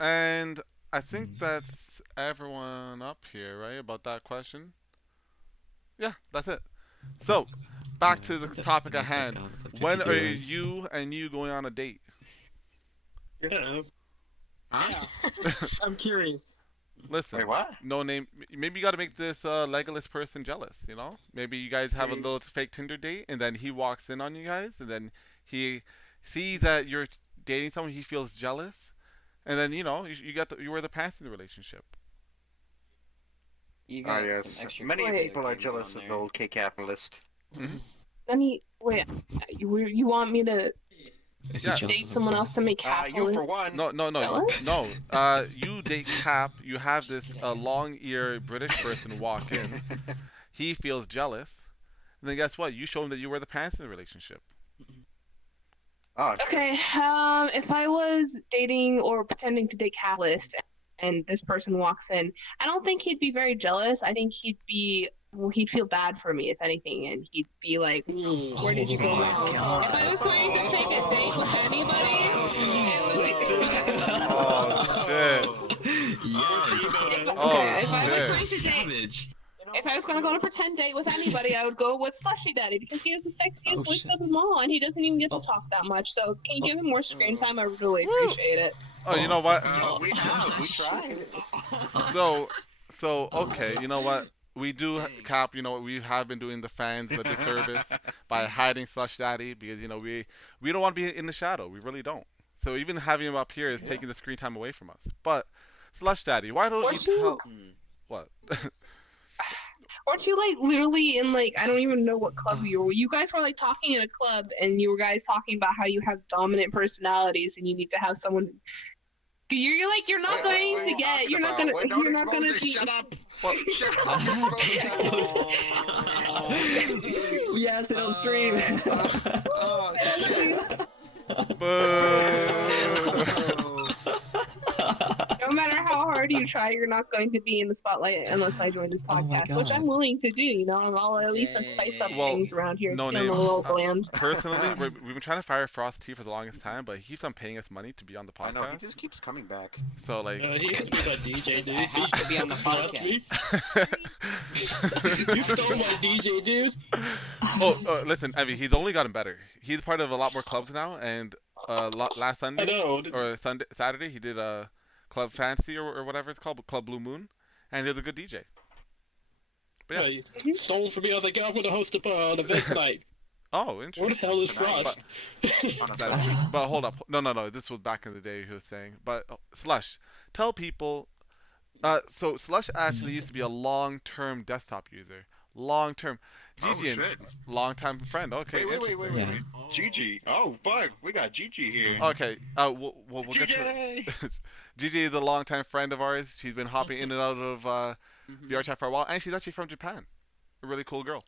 And I think that's everyone up here, right? About that question. Yeah, that's it. So, back to the topic at hand. When are you and you going on a date? Yeah. I'm curious. Listen, Wait, what? No name. Maybe you got to make this Legolas person jealous, you know? Maybe you guys have a little fake Tinder date, and then he walks in on you guys, and then he sees that you're dating someone, he feels jealous, and then you wear the pants in the relationship. You got yes. some extra. Many people are jealous of the old K capitalist. Then you want me to Yeah. date someone else to make you for one. No. Jealous? No. You date Cap. You have this long-eared British person walk in. He feels jealous. And then guess what? You show him that you wear the pants in the relationship. Oh. Okay. If I was dating or pretending to date Catalyst, and this person walks in, I don't think he'd be very jealous. I think he'd feel bad for me, if anything, and he'd be like, where did you go wrong? If I was going to take a date with anybody, Oh, shit. If I was going to go on a pretend date with anybody, I would go with Slushy Daddy, because he has the sexiest voice of them all, and he doesn't even get to talk that much. So can you give him more screen time? I would really appreciate it. Oh, you know what? We tried. So okay, you know what? We do, Cap, we have been doing the fans a disservice by hiding Slush Daddy, because, we don't want to be in the shadow. We really don't. So even having him up here is taking the screen time away from us. But, Slush Daddy, why don't you tell... What? Weren't you, literally in, I don't even know what club you were. You guys were, talking in a club, and you were guys talking about how you have dominant personalities, and you need to have someone... You're not going to get... You're not going to be... Shut up! Shut up! We asked it on stream. No matter how hard you try, you're not going to be in the spotlight unless I join this podcast, which I'm willing to do. I'll at least spice up things around here. No It's name. on the local land. Personally, we've been trying to fire Frost T for the longest time, but he keeps on paying us money to be on the podcast. I know, he just keeps coming back. So, he used to be that DJ, dude. I have to be on the podcast. You stole my DJ, dude. Listen, Evie, he's only gotten better. He's part of a lot more clubs now, and last Sunday or Saturday, he did Club Fancy or whatever it's called, Club Blue Moon, and he was a good DJ. But yeah. Yeah, stole from me. I was like, I'm gonna host an event tonight. Oh, interesting. Where the hell is Frost? But hold up. No. This was back in the day, he was saying. But Slush, tell people. So Slush actually used to be a long-term desktop user. Long-term. Gigi, long-time friend. Okay, wait. Gigi. Oh, fuck. We got Gigi here. Okay. We'll get to Gigi is a long-time friend of ours. She's been hopping in and out of VRChat for a while, and she's actually from Japan. A really cool girl.